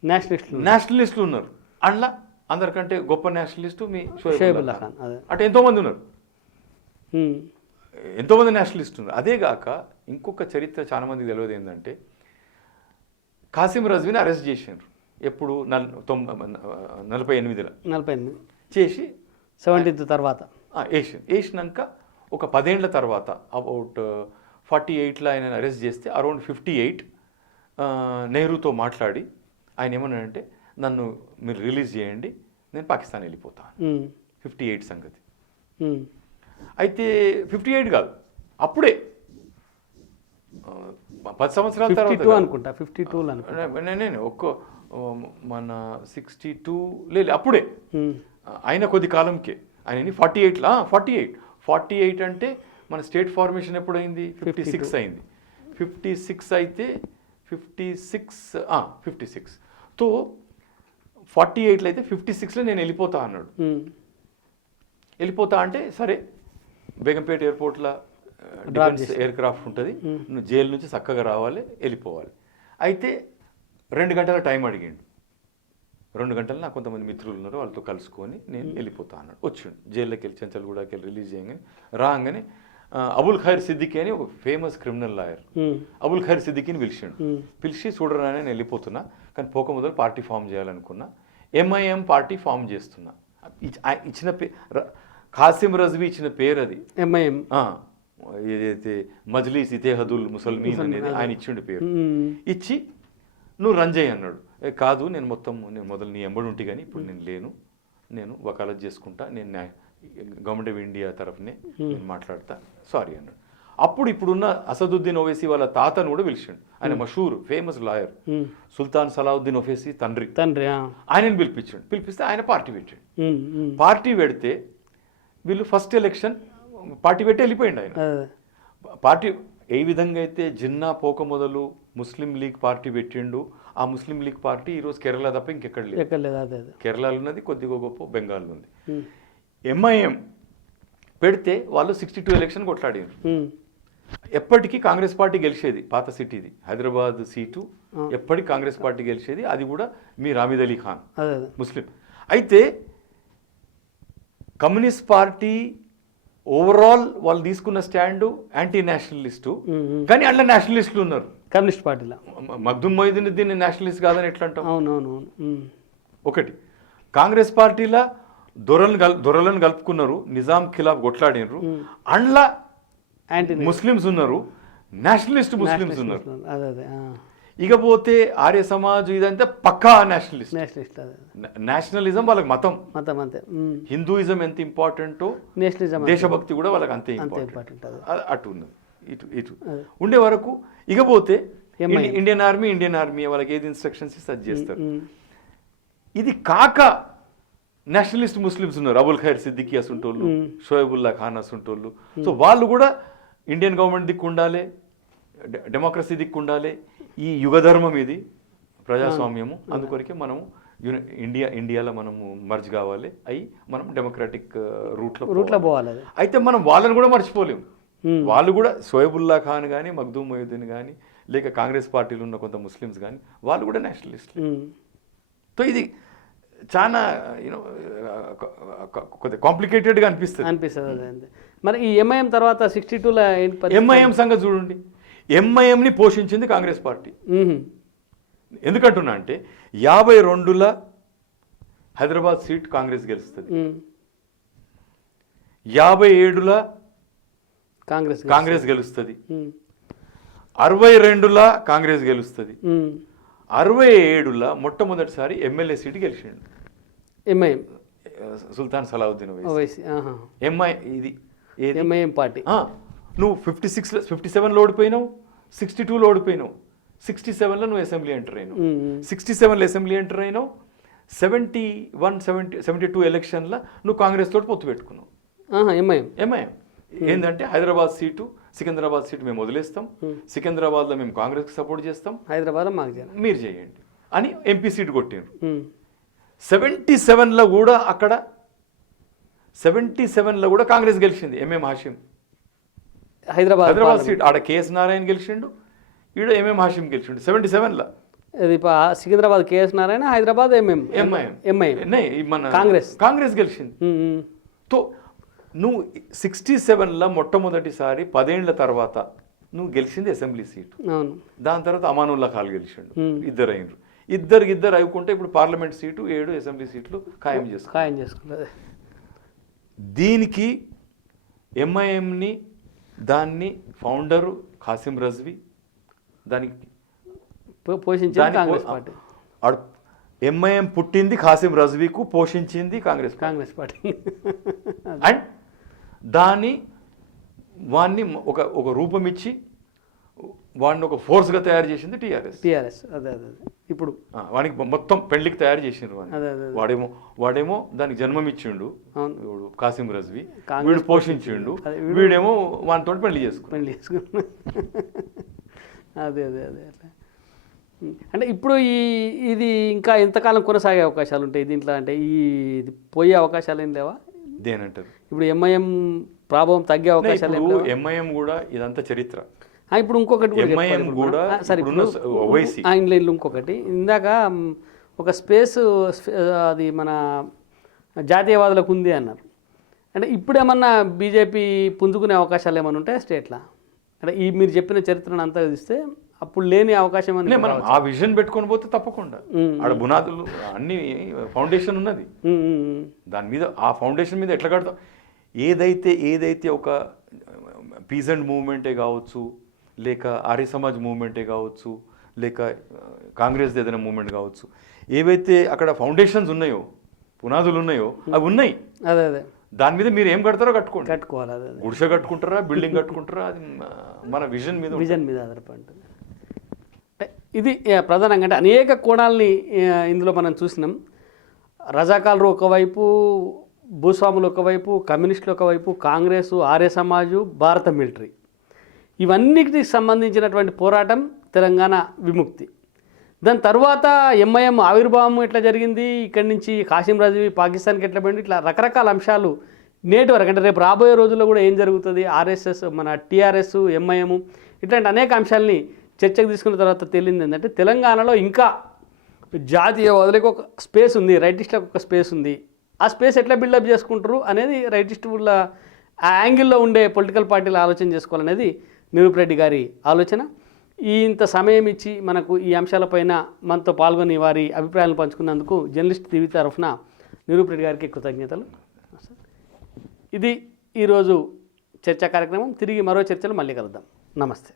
నేషనలిస్టులు ఉన్నారు. అందులో అందరికంటే గొప్ప నేషనలిస్టు మీ షోయబుల్లా ఖాన్. అటు ఎంతోమంది ఉన్నారు, ఎంతోమంది నేషనలిస్టులు ఉన్నారు. అదేగాక ఇంకొక చరిత్ర చాలా మందికి తెలియదు ఏంటంటే, కాసిం రజ్వీని అరెస్ట్ చేశారు. ఎప్పుడు 48 చేసి 70 తర్వాత వేసినాక ఒక 10 ఏళ్ల తర్వాత అబౌట్ 48లో ఆయన అరెస్ట్ చేస్తే అరౌండ్ 58 నెహ్రూతో మాట్లాడి ఆయన ఏమన్నాడంటే, నన్ను మీరు రిలీజ్ చేయండి, నేను పాకిస్తాన్ వెళ్ళిపోతాను. 58 సంగతి. అయితే 58 కాదు, అప్పుడే 10 సంవత్సరాల తర్వాత అనుకుంటా, 52 నేను మన 62 లేదు, అప్పుడే ఆయన కొద్ది కాలంకే ఆయన 48 అంటే మన స్టేట్ ఫార్మేషన్ ఎప్పుడైంది? 56 అయింది. 56 అయితే 56 తో 48లో అయితే 56లో నేను వెళ్ళిపోతా అన్నాడు. వెళ్ళిపోతా అంటే సరే, బేగంపేట ఎయిర్పోర్ట్లో డిఫెన్స్ ఎయిర్ క్రాఫ్ట్ ఉంటుంది, నువ్వు జైలు నుంచి చక్కగా రావాలి, వెళ్ళిపోవాలి. అయితే 2 గంటల టైం అడిగిండు. 2 గంటలు నాకు కొంతమంది మిత్రులు ఉన్నారు, వాళ్ళతో కలుసుకొని నేను వెళ్ళిపోతా అన్నాడు. వచ్చాడు జైల్లోకి వెళ్ళి, చెంచల్గూడకి వెళ్ళి రిలీజ్ చేయగానే రాగానే అబుల్ ఖైర్ సిద్దికీ అని ఒక ఫేమస్ క్రిమినల్ లాయర్, అబుల్ ఖైర్ సిద్దికీని పిలిచి చూడరా, నేను వెళ్ళిపోతున్నా, కానీ పోక మొదలు పార్టీ ఫామ్ చేయాలనుకున్నా, MIM పార్టీ ఫామ్ చేస్తున్నా. ఇచ్చిన ఖాసిం రజ్వీ ఇచ్చిన పేరు అది, MIM. ఏదైతే మజ్లిస్ ఇతేహదుల్ ముసల్మీన్ అనేది ఆయన ఇచ్చిండు పేరు. ఇచ్చి నువ్వు రన్ చేయి అన్నాడు. కాదు, నేను మొదలు నీ ఎంబడి ఉంటే కానీ ఇప్పుడు నేను లేను, నేను వకాలత్ చేసుకుంటా, నేను గవర్నమెంట్ ఆఫ్ ఇండియా తరఫునే నేను మాట్లాడతా, సారీ అన్నాడు. అప్పుడు ఇప్పుడున్న అసదుద్దీన్ ఓవైసీ వాళ్ళ తాతను కూడా పిలిచాడు. ఆయన మషూర్ ఫేమస్ లాయర్ సుల్తాన్ సలావుద్దీన్ ఓవైసీ తండ్రి ఆయనను పిలిపిస్తే ఆయన పార్టీ పెట్టాడు. పార్టీ పెడితే వీళ్ళు ఫస్ట్ ఎలక్షన్ పార్టీ పెట్టి వెళ్ళిపోయింది ఆయన. పార్టీ ఏ విధంగా అయితే జిన్నా పోక మొదలు ముస్లిం లీగ్ పార్టీ పెట్టిండు, ఆ ముస్లిం లీగ్ పార్టీ ఈరోజు కేరళ తప్ప ఇంకెక్కడ లేదు. కేరళలో ఉన్నది, కొద్దిగా గొప్ప బెంగాల్లో ఉంది. MIM పెడితే వాళ్ళు 62 ఎలక్షన్ కొట్లాడారు. ఎప్పటికీ కాంగ్రెస్ పార్టీ గెలిచేది, పాత సిటీది హైదరాబాద్ సీటు ఎప్పటికీ కాంగ్రెస్ పార్టీ గెలిచేది, అది కూడా మీ రామీద్ అలీ ఖాన్ ముస్లిం. అయితే కమ్యూనిస్ట్ పార్టీ ఓవరాల్ వాళ్ళు తీసుకున్న స్టాండ్ యాంటీ నేషనలిస్టు, కానీ అందులో నేషనలిస్టులు ఉన్నారు కమ్యూనిస్ట్ పార్టీలో. మగ్దుమ్ మొయినుద్దీన్ నేషనలిస్ట్ కాదని ఎట్లా అంటాం? అవునవును. ఒకటి కాంగ్రెస్ పార్టీలో దొరలను కలుపుకున్నారు, నిజాం ఖిలాఫ్ కొట్లాడినరు, అందులో ముస్లిమ్స్ ఉన్నారు, నేషనలిస్ట్ ముస్లిమ్స్ ఉన్నారు. ఇకపోతే ఆర్య సమాజ్ ఇదంతా పక్కా నేషనలిజం వాళ్ళకి మతం అంతే. హిందూయిజం ఎంత ఇంపార్టెంటో దేశభక్తి కూడా వాళ్ళకి అంతే ఇంపార్టెంట్. అటు ఉన్నది, ఇటు ఉండే వరకు. ఇకపోతే ఇండియన్ ఆర్మీ వాళ్ళకి ఏది ఇన్స్ట్రక్షన్స్ ఇస్తే అది చేస్తారు. ఇది కాక నేషనలిస్ట్ ముస్లిమ్స్ ఉన్నారు, అబుల్ ఖైర్ సిద్దికీ అసుంటోళ్ళు, షోయబుల్లా ఖాన్ అసుంటోళ్ళు. సో వాళ్ళు కూడా ఇండియన్ గవర్నమెంట్ దిక్కు ఉండాలి, డెమోక్రసీ దిక్కు ఉండాలి, ఈ యుగధర్మం ఇది ప్రజాస్వామ్యము, అందుకొరకే మనము ఇండియాలో మనము మర్జ్ కావాలి, అయి మనం డెమోక్రాటిక్ రూట్లో పోవాలి. అయితే మనం వాళ్ళని కూడా మర్చిపోలేము. వాళ్ళు కూడా షోయబుల్లా ఖాన్ కానీ, మగ్దూమ్ మొహిద్దీన్ కానీ, లేక కాంగ్రెస్ పార్టీలో ఉన్న కొంత ముస్లిమ్స్ కానీ వాళ్ళు కూడా నేషనలిస్టులు. సో ఇది చాలా యూనో కొద్దిగా కాంప్లికేటెడ్గా అనిపిస్తుంది. మరి ఈ ఎంఐఎం తర్వాత 62లో ఎంఐఎం సంగతి చూడండి. ఎంఐఎంని పోషించింది కాంగ్రెస్ పార్టీ. ఎందుకంటున్నా అంటే 52ల హైదరాబాద్ సీట్ కాంగ్రెస్ గెలుస్తుంది, 57ల కాంగ్రెస్ గెలుస్తుంది, 62ల కాంగ్రెస్ గెలుస్తుంది, 67ల మొట్టమొదటిసారి ఎమ్మెల్యే సీటు గెలిచిండు ఎంఐఎం, సుల్తాన్ సలావుద్దీన్ ఓవైసీ. ఇది ఎంఐఎం పార్టీ. నువ్వు 57లో ఓడిపోయినావు, 62లో ఓడిపోయినావు, 67లో నువ్వు అసెంబ్లీ ఎంటర్ అయినావు, 67లో అసెంబ్లీ ఎంటర్ అయినావు, 72 ఎలక్షన్లో నువ్వు కాంగ్రెస్ తోటి పొత్తు పెట్టుకున్నావు. ఎంఐఎం ఏంటంటే హైదరాబాద్ సీటు, సికింద్రాబాద్ సీటు మేము వదిలేస్తాం, సికింద్రాబాద్లో మేము కాంగ్రెస్కి సపోర్ట్ చేస్తాం, హైదరాబాద్లో మాకు మీరు చేయండి అని ఎంపీ సీటు కొట్టారు. 77లో కూడా అక్కడ 77లో కూడా కాంగ్రెస్ గెలిచింది. ఎంఎం హాషిం హైదరాబాద్ సీట్, ఆడ కేఎస్ నారాయణ గెలిచిండు, ఈడ ఎంఎం హాషిం గెలిచిండు 77లో. ఇది సికింద్రాబాద్ కేఎస్ నారాయణ, హైదరాబాద్ మన కాంగ్రెస్ గెలిచింది. తో నువ్వు 67లో మొట్టమొదటిసారి 10 ఏళ్ల తర్వాత నువ్వు గెలిచింది అసెంబ్లీ సీటు. దాని తర్వాత అమానుల్లా ఖాన్ గెలిచిండు, ఇద్దరు అయినరు. ఇద్దరు అయ్యుకుంటే ఇప్పుడు పార్లమెంట్ సీటు 7 అసెంబ్లీ సీట్లు ఖాయం చేసుకున్నారు. దీనికి ఎంఐఎంని దాన్ని ఫౌండరు ఖాసిం రజ్వీ, దానికి పోషించింది ఎంఐఎం పుట్టింది ఖాసిం రజ్వీకు, పోషించింది కాంగ్రెస్ పార్టీ. అండ్ వాణ్ణి ఒక రూపం ఇచ్చి వాడిని ఒక ఫోర్స్గా తయారు చేసింది టీఆర్ఎస్. అదే ఇప్పుడు వానికి మొత్తం పెళ్లికి తయారు చేసిండ్రు. వాడేమో దానికి జన్మమిచ్చిండు ఖాసిం రజ్వీ, వీడు పోషించిండు, వీడేమో వానితో పెళ్లి చేసుకున్నాడు. అదే అంటే ఇప్పుడు ఇది ఇంకా ఎంతకాలం కొనసాగే అవకాశాలు ఉంటాయి దీంట్లో? అంటే ఇది పోయే అవకాశాలు ఏం లేవా? దేనంటారు ఇప్పుడు ఎంఐఎం ప్రభావం తగ్గే అవకాశాలు? ఎంఐఎం కూడా ఇదంతా చరిత్ర. ఇప్పుడు ఇంకొకటి ఇంకొకటి ఇందాక ఒక స్పేస్ అది మన జాతీయవాదులకు ఉంది అన్నారు. అంటే ఇప్పుడు ఏమన్నా బీజేపీ పుంజుకునే అవకాశాలు ఏమైనా ఉంటాయి స్టేట్లో? అంటే ఈ మీరు చెప్పిన చరిత్రను అంతా ఇస్తే అప్పుడు లేని అవకాశం అని మనం ఆ విజన్ పెట్టుకొని పోతే తప్పకుండా ఆడ బునాదులు అన్ని ఫౌండేషన్ ఉన్నది. దాని మీద ఆ ఫౌండేషన్ మీద ఎట్లా కడతాం? ఏదైతే ఒక పీజెంట్ మూవ్మెంటే కావచ్చు, లేక ఆర్య సమాజ్ మూవ్మెంటే కావచ్చు, లేక కాంగ్రెస్ ఏదైనా మూవ్మెంట్ కావచ్చు, ఏవైతే అక్కడ ఫౌండేషన్స్ ఉన్నాయో, పునాదులు ఉన్నాయో అవి ఉన్నాయి. అదే దాని మీద మీరు ఏం కడతారో కట్టుకోవాలి. గుడిసె కట్టుకుంటారా, బిల్డింగ్ కట్టుకుంటారా, అది మన విజన్ మీద ఆధారపడి ఉంటుంది. ఇది ప్రధానంగా అంటే అనేక కోణాలని ఇందులో మనం చూసినాం. రజాకాలు ఒకవైపు, భూస్వాములు ఒకవైపు, కమ్యూనిస్టులు ఒకవైపు, కాంగ్రెసు, ఆర్య సమాజు, భారత మిలిటరీ, ఇవన్నిటికి సంబంధించినటువంటి పోరాటం తెలంగాణ విముక్తి. దాని తర్వాత ఎంఐఎం ఆవిర్భావం ఎట్లా జరిగింది, ఇక్కడి నుంచి ఖాసిం రజ్వీ పాకిస్తాన్కి ఎట్లా పోయింది, ఇట్లా రకరకాల అంశాలు నేటి వరకు అంటే రేపు రాబోయే రోజుల్లో కూడా ఏం జరుగుతుంది, ఆర్ఎస్ఎస్, మన టీఆర్ఎస్, ఎంఐఎం, ఇట్లాంటి అనేక అంశాలని చర్చకు తీసుకున్న తర్వాత తేలింది ఏంటంటే తెలంగాణలో ఇంకా జాతీయవాదులకు ఒక స్పేస్ ఉంది, రైటిస్టులకు ఒక స్పేస్ ఉంది. ఆ స్పేస్ ఎట్లా బిల్డప్ చేసుకుంటారు అనేది రైటిస్టుల ఆ యాంగిల్లో ఉండే పొలిటికల్ పార్టీలు ఆలోచన చేసుకోవాలనేది నిరూప్ రెడ్డి గారి ఆలోచన. ఇంత సమయం ఇచ్చి మనకు ఈ అంశాలపైన మనతో పాల్గొని వారి అభిప్రాయాలను పంచుకున్నందుకు జర్నలిస్ట్ టీవీ తరఫున నిరూప్ రెడ్డి గారికి కృతజ్ఞతలు. ఇది ఈరోజు చర్చా కార్యక్రమం. తిరిగి మరో చర్చలు మళ్ళీ కలుద్దాం. నమస్తే.